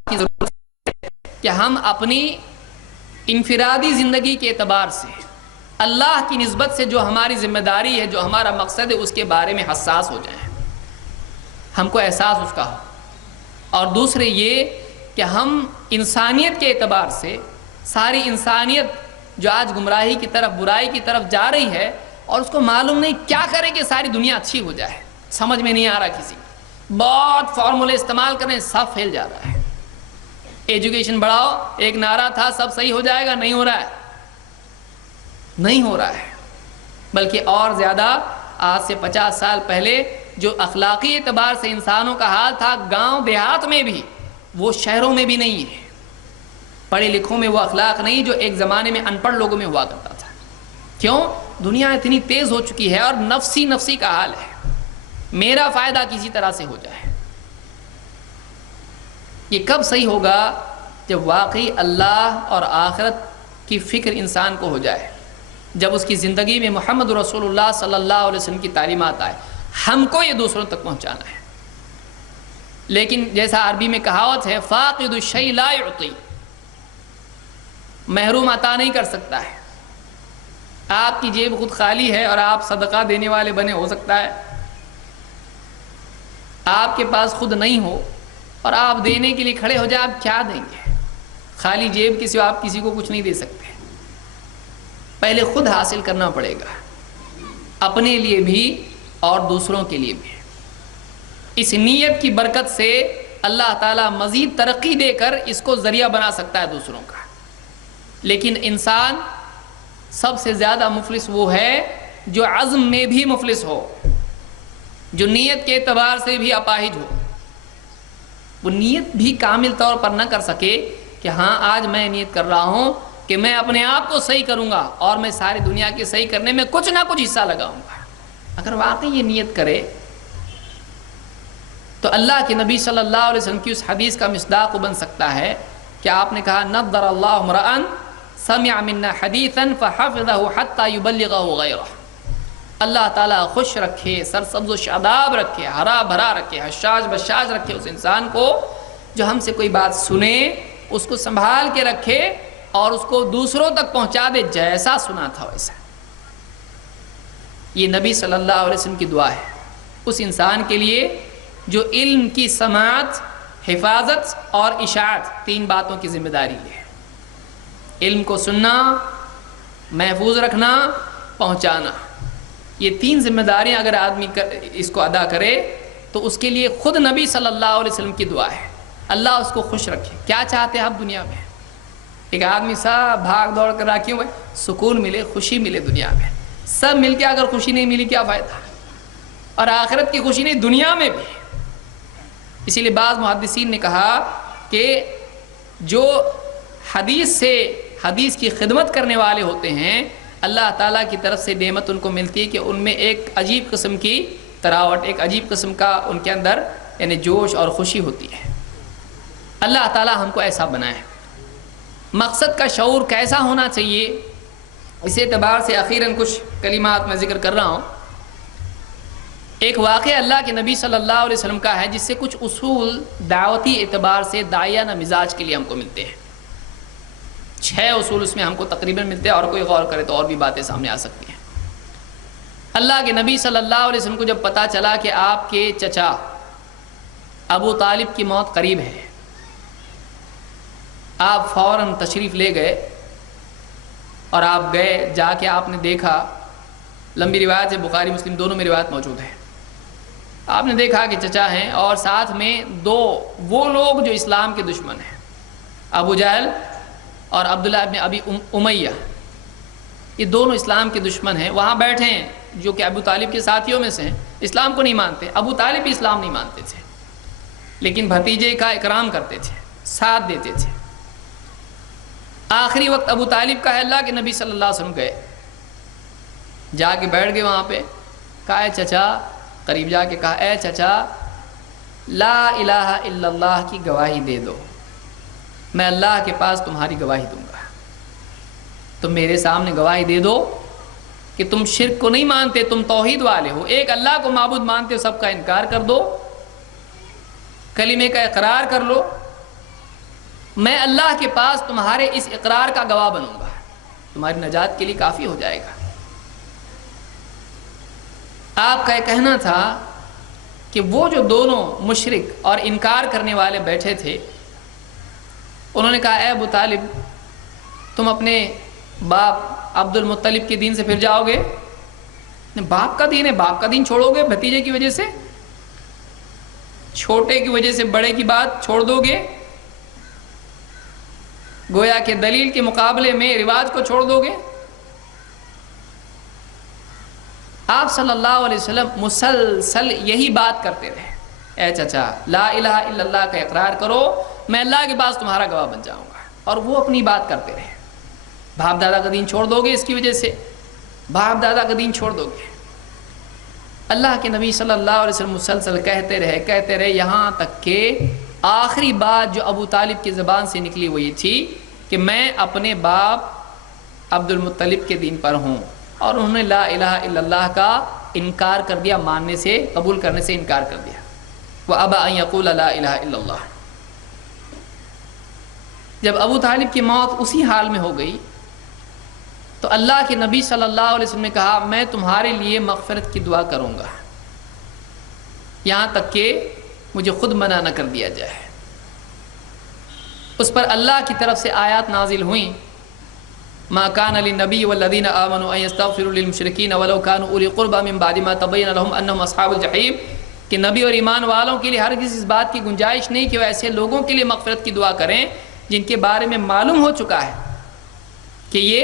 کی ضرورت ہے کہ ہم اپنی انفرادی زندگی کے اعتبار سے اللہ کی نسبت سے جو ہماری ذمہ داری ہے، جو ہمارا مقصد ہے، اس کے بارے میں حساس ہو جائیں، ہم کو احساس اس کا ہو۔ اور دوسرے یہ کہ ہم انسانیت کے اعتبار سے ساری انسانیت جو آج گمراہی کی طرف، برائی کی طرف جا رہی ہے، اور اس کو معلوم نہیں کیا کرے کہ ساری دنیا اچھی ہو جائے، سمجھ میں نہیں آ رہا کسی کو، بہت فارمولے استعمال کریں، سب پھیل جا رہا ہے۔ ایجوکیشن بڑھاؤ، ایک نعرہ تھا سب صحیح ہو جائے گا، نہیں ہو رہا ہے، نہیں ہو رہا ہے، بلکہ اور زیادہ آج سے 50 سال پہلے جو اخلاقی اعتبار سے انسانوں کا حال تھا گاؤں دیہات میں بھی، وہ شہروں میں بھی نہیں ہے۔ پڑھے لکھوں میں وہ اخلاق نہیں جو ایک زمانے میں ان پڑھ لوگوں میں ہوا کرتا تھا۔ کیوں؟ دنیا اتنی تیز ہو چکی ہے اور نفسی کا حال ہے، میرا فائدہ کسی طرح سے ہو جائے۔ یہ کب صحیح ہوگا؟ جب واقعی اللہ اور آخرت کی فکر انسان کو ہو جائے، جب اس کی زندگی میں محمد رسول اللہ صلی اللہ علیہ وسلم کی تعلیمات آئے۔ ہم کو یہ دوسروں تک پہنچانا ہے، لیکن جیسا عربی میں کہاوت ہے، فاقد الشیء لا یعطی، محروم عطا نہیں کر سکتا ہے۔ آپ کی جیب خود خالی ہے اور آپ صدقہ دینے والے بنے، ہو سکتا ہے آپ کے پاس خود نہیں ہو اور آپ دینے کے لیے کھڑے ہو جائے، آپ کیا دیں گے؟ خالی جیب کے سوا آپ کسی کو کچھ نہیں دے سکتے۔ پہلے خود حاصل کرنا پڑے گا، اپنے لیے بھی اور دوسروں کے لیے بھی۔ اس نیت کی برکت سے اللہ تعالیٰ مزید ترقی دے کر اس کو ذریعہ بنا سکتا ہے دوسروں کا۔ لیکن انسان سب سے زیادہ مفلس وہ ہے جو عزم میں بھی مفلس ہو، جو نیت کے اعتبار سے بھی اپاہج ہو، وہ نیت بھی کامل طور پر نہ کر سکے کہ ہاں آج میں نیت کر رہا ہوں کہ میں اپنے آپ کو صحیح کروں گا اور میں ساری دنیا کے صحیح کرنے میں کچھ نہ کچھ حصہ لگاؤں گا۔ اگر واقعی یہ نیت کرے تو اللہ کے نبی صلی اللہ علیہ وسلم کی اس حدیث کا مصداق بن سکتا ہے کہ آپ نے کہا، نضر اللہ امرأ سمع منا حدیثا فحفظہ حتی یبلغہ غیرہ۔ اللہ تعالیٰ خوش رکھے، سرسبز و شاداب رکھے، ہرا بھرا رکھے، حشاش بشاش رکھے اس انسان کو جو ہم سے کوئی بات سنے، اس کو سنبھال کے رکھے اور اس کو دوسروں تک پہنچا دے جیسا سنا تھا ویسا۔ یہ نبی صلی اللہ علیہ وسلم کی دعا ہے اس انسان کے لیے جو علم کی سماعت، حفاظت اور اشاعت، 3 باتوں کی ذمہ داری ہے۔ علم کو سننا، محفوظ رکھنا، پہنچانا، یہ 3 ذمہ داریاں اگر آدمی اس کو ادا کرے تو اس کے لیے خود نبی صلی اللہ علیہ وسلم کی دعا ہے، اللہ اس کو خوش رکھے۔ کیا چاہتے ہیں آپ دنیا میں؟ ایک آدمی سب بھاگ دوڑ کر رہا، کیوں ہے؟ سکون ملے، خوشی ملے دنیا میں۔ سب مل کے اگر خوشی نہیں ملی کیا فائدہ؟ اور آخرت کی خوشی نہیں، دنیا میں بھی۔ اسی لیے بعض محدثین نے کہا کہ جو حدیث کی خدمت کرنے والے ہوتے ہیں، اللہ تعالیٰ کی طرف سے نعمت ان کو ملتی ہے کہ ان میں ایک عجیب قسم کی تراوٹ، ایک عجیب قسم کا ان کے اندر یعنی جوش اور خوشی ہوتی ہے۔ اللہ تعالیٰ ہم کو ایسا بنائے۔ مقصد کا شعور کیسا ہونا چاہیے، اس اعتبار سے اخیراً کچھ کلمات میں ذکر کر رہا ہوں۔ ایک واقعہ اللہ کے نبی صلی اللہ علیہ وسلم کا ہے جس سے کچھ اصول دعوتی اعتبار سے داعیانہ مزاج کے لیے ہم کو ملتے ہیں۔ 6 اصول اس میں ہم کو تقریباً ملتے ہیں، اور کوئی غور کرے تو اور بھی باتیں سامنے آ سکتی ہیں۔ اللہ کے نبی صلی اللہ علیہ وسلم کو جب پتہ چلا کہ آپ کے چچا ابو طالب کی موت قریب ہے، آپ فوراً تشریف لے گئے اور آپ گئے، جا کے آپ نے دیکھا، لمبی روایت ہے، بخاری مسلم دونوں میں روایت موجود ہے، آپ نے دیکھا کہ چچا ہیں اور ساتھ میں دو وہ لوگ جو اسلام کے دشمن ہیں، ابو جہل اور عبداللہ ابن ابی امیہ، یہ دونوں اسلام کے دشمن ہیں، وہاں بیٹھے ہیں، جو کہ ابو طالب کے ساتھیوں میں سے ہیں، اسلام کو نہیں مانتے، ابو طالب بھی اسلام نہیں مانتے تھے، لیکن بھتیجے کا اکرام کرتے تھے، ساتھ دیتے تھے۔ آخری وقت ابو طالب کا ہے، اللہ کے نبی صلی اللہ علیہ وسلم گئے، جا کے بیٹھ گئے وہاں پہ، کہا اے چچا، قریب جا کے کہا اے چچا، لا الہ الا اللہ کی گواہی دے دو، میں اللہ کے پاس تمہاری گواہی دوں گا، تم میرے سامنے گواہی دے دو کہ تم شرک کو نہیں مانتے، تم توحید والے ہو، ایک اللہ کو معبود مانتے ہو، سب کا انکار کر دو، کلمے کا اقرار کر لو، میں اللہ کے پاس تمہارے اس اقرار کا گواہ بنوں گا، تمہاری نجات کے لیے کافی ہو جائے گا۔ آپ کا یہ کہنا تھا کہ وہ جو دونوں مشرک اور انکار کرنے والے بیٹھے تھے، انہوں نے کہا اے ابو طالب، تم اپنے باپ عبد المطلب کے دین سے پھر جاؤ گے؟ باپ کا دین ہے، باپ کا دین چھوڑو گے بھتیجے کی وجہ سے؟ چھوٹے کی وجہ سے بڑے کی بات چھوڑ دو گے؟ گویا کہ دلیل کے مقابلے میں رواج کو چھوڑ دو گے؟ آپ صلی اللہ علیہ وسلم مسلسل یہی بات کرتے رہے، اے چچا لا الہ الا اللہ کا اقرار کرو، میں اللہ کے پاس تمہارا گواہ بن جاؤں گا، اور وہ اپنی بات کرتے رہے۔ باپ دادا کا دین چھوڑ دو گے اس کی وجہ سے؟ باپ دادا کا دین چھوڑ دو گے؟ اللہ کے نبی صلی اللہ علیہ وسلم مسلسل کہتے رہے، یہاں تک کہ آخری بات جو ابو طالب کی زبان سے نکلی وہ یہ تھی کہ میں اپنے باپ عبد المطلب کے دین پر ہوں، اور انہوں نے لا الہ الا اللہ کا انکار کر دیا، ماننے سے، قبول کرنے سے انکار کر دیا۔ وَأَبَى أَن يَقُولَ لَا إِلَهَ إِلَّا اللَّهُ۔ جب ابو طالب کی موت اسی حال میں ہو گئی تو اللہ کے نبی صلی اللہ علیہ وسلم نے کہا میں تمہارے لیے مغفرت کی دعا کروں گا، یہاں تک کہ مجھے خود منع نہ کر دیا جائے۔ اس پر اللہ کی طرف سے آیات نازل ہوئیں، ما كان للنبي والذين آمنوا أن يستغفروا للمشركين ولو كانوا أولي قربى من بعد ما تبين لهم أنهم أصحاب الجحيم، کہ نبی اور ایمان والوں کے لیے ہرگز اس بات کی گنجائش نہیں کہ وہ ایسے لوگوں کے لیے مغفرت کی دعا کریں جن کے بارے میں معلوم ہو چکا ہے کہ یہ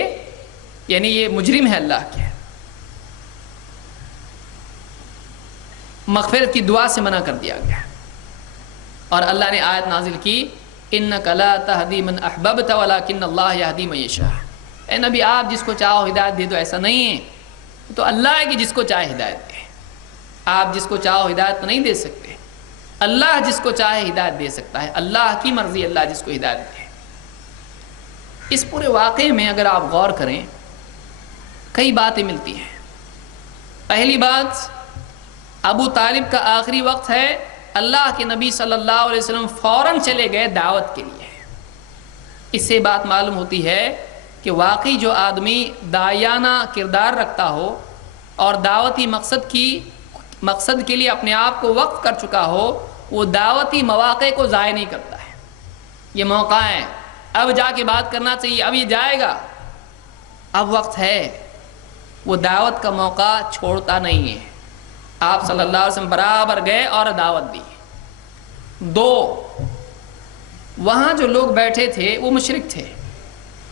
مجرم ہے، اللہ کے مغفرت کی دعا سے منع کر دیا گیا۔ اور اللہ نے آیت نازل کی إِنَّكَ لَا تَهْدِي مَنْ أَحْبَبْتَ وَلَكِنَّ اللَّهَ يَهْدِي مَن يَشَاءُ۔ اے نبی آپ جس کو چاہو ہدایت دے دو، ایسا نہیں ہے، تو اللہ ہے کہ جس کو چاہے ہدایت دے، آپ جس کو چاہو ہدایت تو نہیں دے سکتے، اللہ جس کو چاہے ہدایت دے سکتا ہے، اللہ کی مرضی، اللہ جس کو ہدایت دے۔ اس پورے واقعے میں اگر آپ غور کریں کئی باتیں ملتی ہیں۔ پہلی بات، ابو طالب کا آخری وقت ہے، اللہ کے نبی صلی اللہ علیہ وسلم فوراً چلے گئے دعوت کے لیے۔ اس سے بات معلوم ہوتی ہے کہ واقعی جو آدمی داعیانہ کردار رکھتا ہو اور دعوتی مقصد کے لیے اپنے آپ کو وقف کر چکا ہو، وہ دعوتی مواقع کو ضائع نہیں کرتا ہے۔ یہ موقع ہے، اب جا کے بات کرنا چاہیے، اب یہ جائے گا، اب وقت ہے، وہ دعوت کا موقع چھوڑتا نہیں ہے۔ آپ صلی اللہ علیہ وسلم برابر گئے اور دعوت دی۔ دو، وہاں جو لوگ بیٹھے تھے وہ مشرک تھے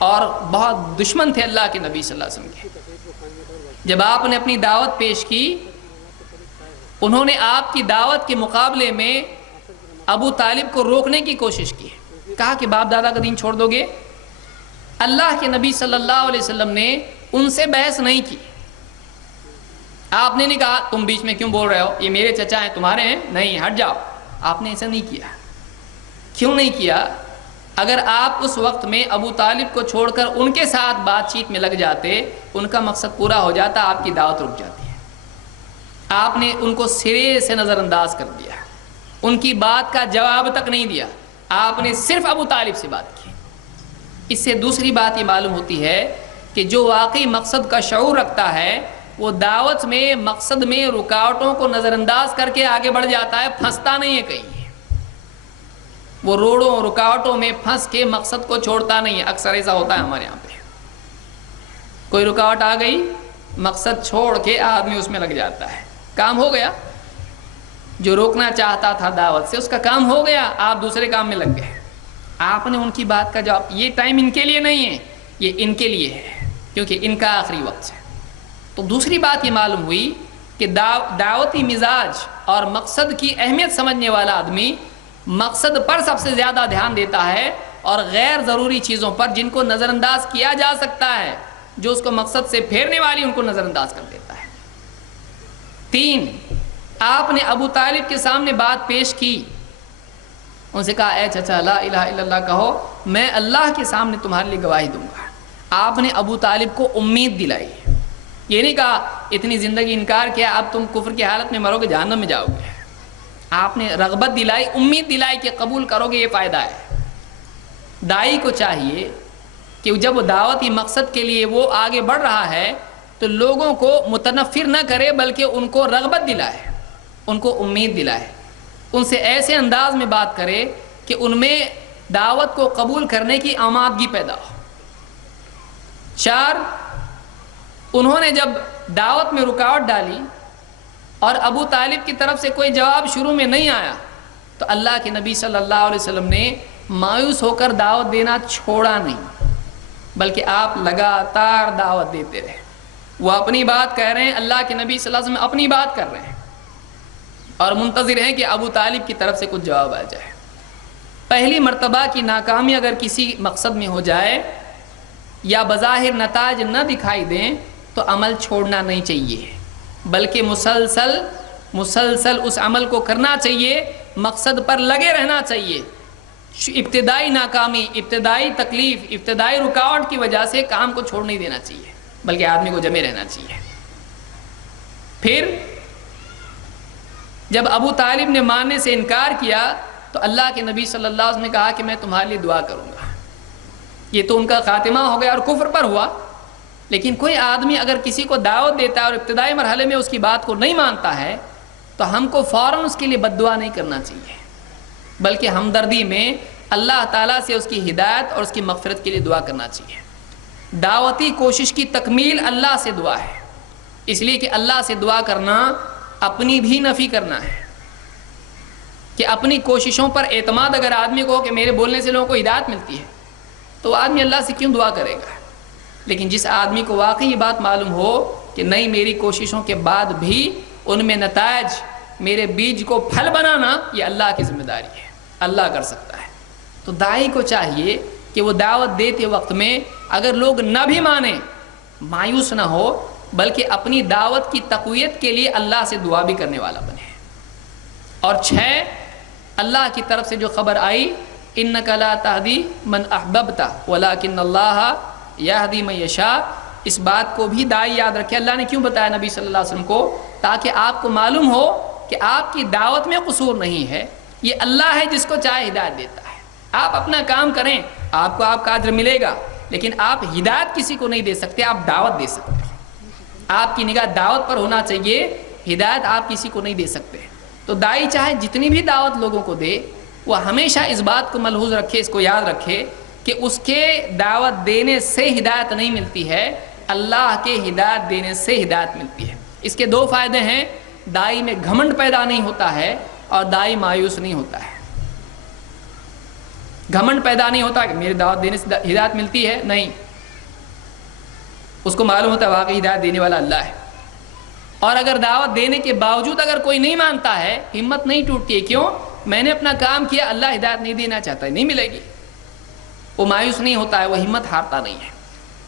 اور بہت دشمن تھے اللہ کے نبی صلی اللہ علیہ وسلم کے۔ جب آپ نے اپنی دعوت پیش کی، انہوں نے آپ کی دعوت کے مقابلے میں ابو طالب کو روکنے کی کوشش کی، کہا کہ باپ دادا کا دین چھوڑ دو گے؟ اللہ کے نبی صلی اللہ علیہ وسلم نے ان سے بحث نہیں کی۔ آپ نے نہیں کہا تم بیچ میں کیوں بول رہے ہو، یہ میرے چچا ہیں، تمہارے ہیں، نہیں ہٹ جاؤ۔ آپ نے ایسا نہیں کیا۔ کیوں نہیں کیا؟ اگر آپ اس وقت میں ابو طالب کو چھوڑ کر ان کے ساتھ بات چیت میں لگ جاتے، ان کا مقصد پورا ہو جاتا، آپ کی دعوت رک جاتی ہے۔ آپ نے ان کو سرے سے نظر انداز کر دیا، ان کی بات کا جواب تک نہیں دیا، آپ نے صرف ابو طالب سے بات کی۔ اس سے دوسری بات یہ معلوم ہوتی ہے کہ جو واقعی مقصد کا شعور رکھتا ہے وہ دعوت میں مقصد میں رکاوٹوں کو نظر انداز کر کے آگے بڑھ جاتا ہے، پھنستا نہیں ہے کہیں، وہ روڑوں رکاوٹوں میں پھنس کے مقصد کو چھوڑتا نہیں ہے۔ اکثر ایسا ہوتا ہے ہمارے یہاں پہ، کوئی رکاوٹ آ گئی، مقصد چھوڑ کے آدمی اس میں لگ جاتا ہے، کام ہو گیا، جو روکنا چاہتا تھا دعوت سے اس کا کام ہو گیا، آپ دوسرے کام میں لگ گئے، آپ نے ان کی بات کا جواب، یہ ٹائم ان کے لیے نہیں ہے، یہ ان کے لیے ہے کیونکہ ان کا آخری وقت ہے۔ تو دوسری بات یہ معلوم ہوئی کہ دعوتی مزاج اور مقصد کی اہمیت سمجھنے والا آدمی مقصد پر سب سے زیادہ دھیان دیتا ہے، اور غیر ضروری چیزوں پر جن کو نظر انداز کیا جا سکتا ہے، جو اس کو مقصد سے پھیرنے والی، ان کو نظر انداز کر دیتا ہے۔ 3، آپ نے ابو طالب کے سامنے بات پیش کی، ان سے کہا اے چچا لا الہ الا اللہ کہو، میں اللہ کے سامنے تمہارے لیے گواہی دوں گا۔ آپ نے ابو طالب کو امید دلائی، یہ نہیں کہا اتنی زندگی انکار کیا اب تم کفر کی حالت میں مرو گے جہنم میں جاؤ گے، آپ نے رغبت دلائی، امید دلائی کہ قبول کرو گے، یہ فائدہ ہے۔ داعی کو چاہیے کہ جب وہ دعوتی مقصد کے لیے وہ آگے بڑھ رہا ہے تو لوگوں کو متنفر نہ کرے بلکہ ان کو رغبت دلائے، ان کو امید دلائے، ان سے ایسے انداز میں بات کرے کہ ان میں دعوت کو قبول کرنے کی آمادگی پیدا ہو۔ 4، انہوں نے جب دعوت میں رکاوٹ ڈالی اور ابو طالب کی طرف سے کوئی جواب شروع میں نہیں آیا تو اللہ کے نبی صلی اللہ علیہ وسلم نے مایوس ہو کر دعوت دینا چھوڑا نہیں، بلکہ آپ لگاتار دعوت دیتے رہے۔ وہ اپنی بات کہہ رہے ہیں، اللہ کے نبی صلی اللہ علیہ وسلم اپنی بات کر رہے ہیں اور منتظر ہیں کہ ابو طالب کی طرف سے کچھ جواب آ جائے۔ پہلی مرتبہ کی ناکامی اگر کسی مقصد میں ہو جائے یا بظاہر نتائج نہ دکھائی دیں تو عمل چھوڑنا نہیں چاہیے، بلکہ مسلسل اس عمل کو کرنا چاہیے، مقصد پر لگے رہنا چاہیے۔ ابتدائی ناکامی، ابتدائی تکلیف، ابتدائی رکاوٹ کی وجہ سے کام کو چھوڑ نہیں دینا چاہیے، بلکہ آدمی کو جمے رہنا چاہیے۔ پھر جب ابو طالب نے ماننے سے انکار کیا تو اللہ کے نبی صلی اللہ علیہ وسلم نے کہا کہ میں تمہارے لیے دعا کروں گا۔ یہ تو ان کا خاتمہ ہو گیا اور کفر پر ہوا، لیکن کوئی آدمی اگر کسی کو دعوت دیتا ہے اور ابتدائی مرحلے میں اس کی بات کو نہیں مانتا ہے تو ہم کو فوراً اس کے لیے بد دعا نہیں کرنا چاہیے، بلکہ ہمدردی میں اللہ تعالیٰ سے اس کی ہدایت اور اس کی مغفرت کے لیے دعا کرنا چاہیے۔ دعوتی کوشش کی تکمیل اللہ سے دعا ہے، اس لیے کہ اللہ سے دعا کرنا اپنی بھی نفی کرنا ہے، کہ اپنی کوششوں پر اعتماد اگر آدمی کو ہو کہ میرے بولنے سے لوگوں کو ہدایت ملتی ہے تو آدمی اللہ سے کیوں دعا کرے گا؟ لیکن جس آدمی کو واقعی یہ بات معلوم ہو کہ نہیں، میری کوششوں کے بعد بھی ان میں نتائج، میرے بیج کو پھل بنانا یہ اللہ کی ذمہ داری ہے، اللہ کر سکتا ہے، تو داعی کو چاہیے کہ وہ دعوت دیتے وقت میں اگر لوگ نہ بھی مانیں مایوس نہ ہو، بلکہ اپنی دعوت کی تقویت کے لیے اللہ سے دعا بھی کرنے والا بنے۔ اور 6، اللہ کی طرف سے جو خبر آئی انک لا تہدی من احببت ولکن اللہ یہدی من یشاء، اس بات کو بھی داعی یاد رکھے۔ اللہ نے کیوں بتایا نبی صلی اللہ علیہ وسلم کو؟ تاکہ آپ کو معلوم ہو کہ آپ کی دعوت میں قصور نہیں ہے، یہ اللہ ہے جس کو چاہے ہدایت دیتا ہے۔ آپ اپنا کام کریں، آپ کو آپ کا اجر ملے گا، لیکن آپ ہدایت کسی کو نہیں دے سکتے، آپ دعوت دے سکتے ہیں۔ آپ کی نگاہ دعوت پر ہونا چاہیے، ہدایت آپ کسی کو نہیں دے سکتے۔ تو داعی چاہے جتنی بھی دعوت لوگوں کو دے، وہ ہمیشہ اس بات کو ملحوظ رکھے، اس کو یاد رکھے کہ اس کے دعوت دینے سے ہدایت نہیں ملتی ہے، اللہ کے ہدایت دینے سے ہدایت ملتی ہے۔ اس کے 2 فائدے ہیں، داعی میں گھمنڈ پیدا نہیں ہوتا ہے اور داعی مایوس نہیں ہوتا ہے۔ گھمنڈ پیدا نہیں ہوتا کہ میری دعوت دینے سے ہدایت ملتی ہے، نہیں، اس کو معلوم ہوتا ہے واقعی ہدایت دینے والا اللہ ہے۔ اور اگر دعوت دینے کے باوجود اگر کوئی نہیں مانتا ہے، ہمت نہیں ٹوٹتی ہے، کیوں؟ میں نے اپنا کام کیا، اللہ ہدایت نہیں دینا چاہتا ہے، نہیں ملے گی، وہ مایوس نہیں ہوتا ہے، وہ ہمت ہارتا نہیں ہے۔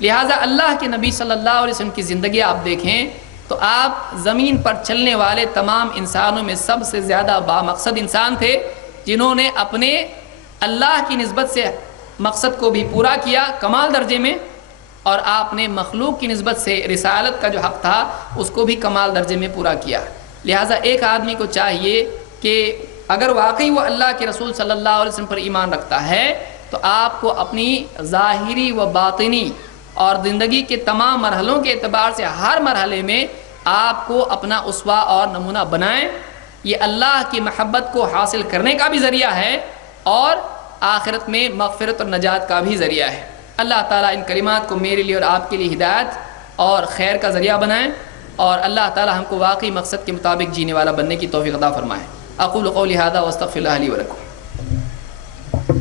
لہٰذا اللہ کے نبی صلی اللہ علیہ وسلم کی زندگی آپ دیکھیں تو آپ زمین پر چلنے والے تمام انسانوں میں سب سے زیادہ بامقصد انسان تھے، جنہوں نے اپنے اللہ کی نسبت سے مقصد کو بھی پورا کیا کمال درجے میں، اور آپ نے مخلوق کی نسبت سے رسالت کا جو حق تھا اس کو بھی کمال درجے میں پورا کیا۔ لہٰذا ایک آدمی کو چاہیے کہ اگر واقعی وہ اللہ کے رسول صلی اللہ علیہ وسلم پر ایمان رکھتا ہے تو آپ کو اپنی ظاہری و باطنی اور زندگی کے تمام مرحلوں کے اعتبار سے ہر مرحلے میں آپ کو اپنا اسوہ اور نمونہ بنائیں۔ یہ اللہ کی محبت کو حاصل کرنے کا بھی ذریعہ ہے اور آخرت میں مغفرت اور نجات کا بھی ذریعہ ہے۔ اللہ تعالیٰ ان کلمات کو میرے لیے اور آپ کے لیے ہدایت اور خیر کا ذریعہ بنائیں، اور اللہ تعالی ہم کو واقعی مقصد کے مطابق جینے والا بننے کی توفیق عطا فرمائے۔ اقول قولی ھذا واستغفر اللہ لی ولکم۔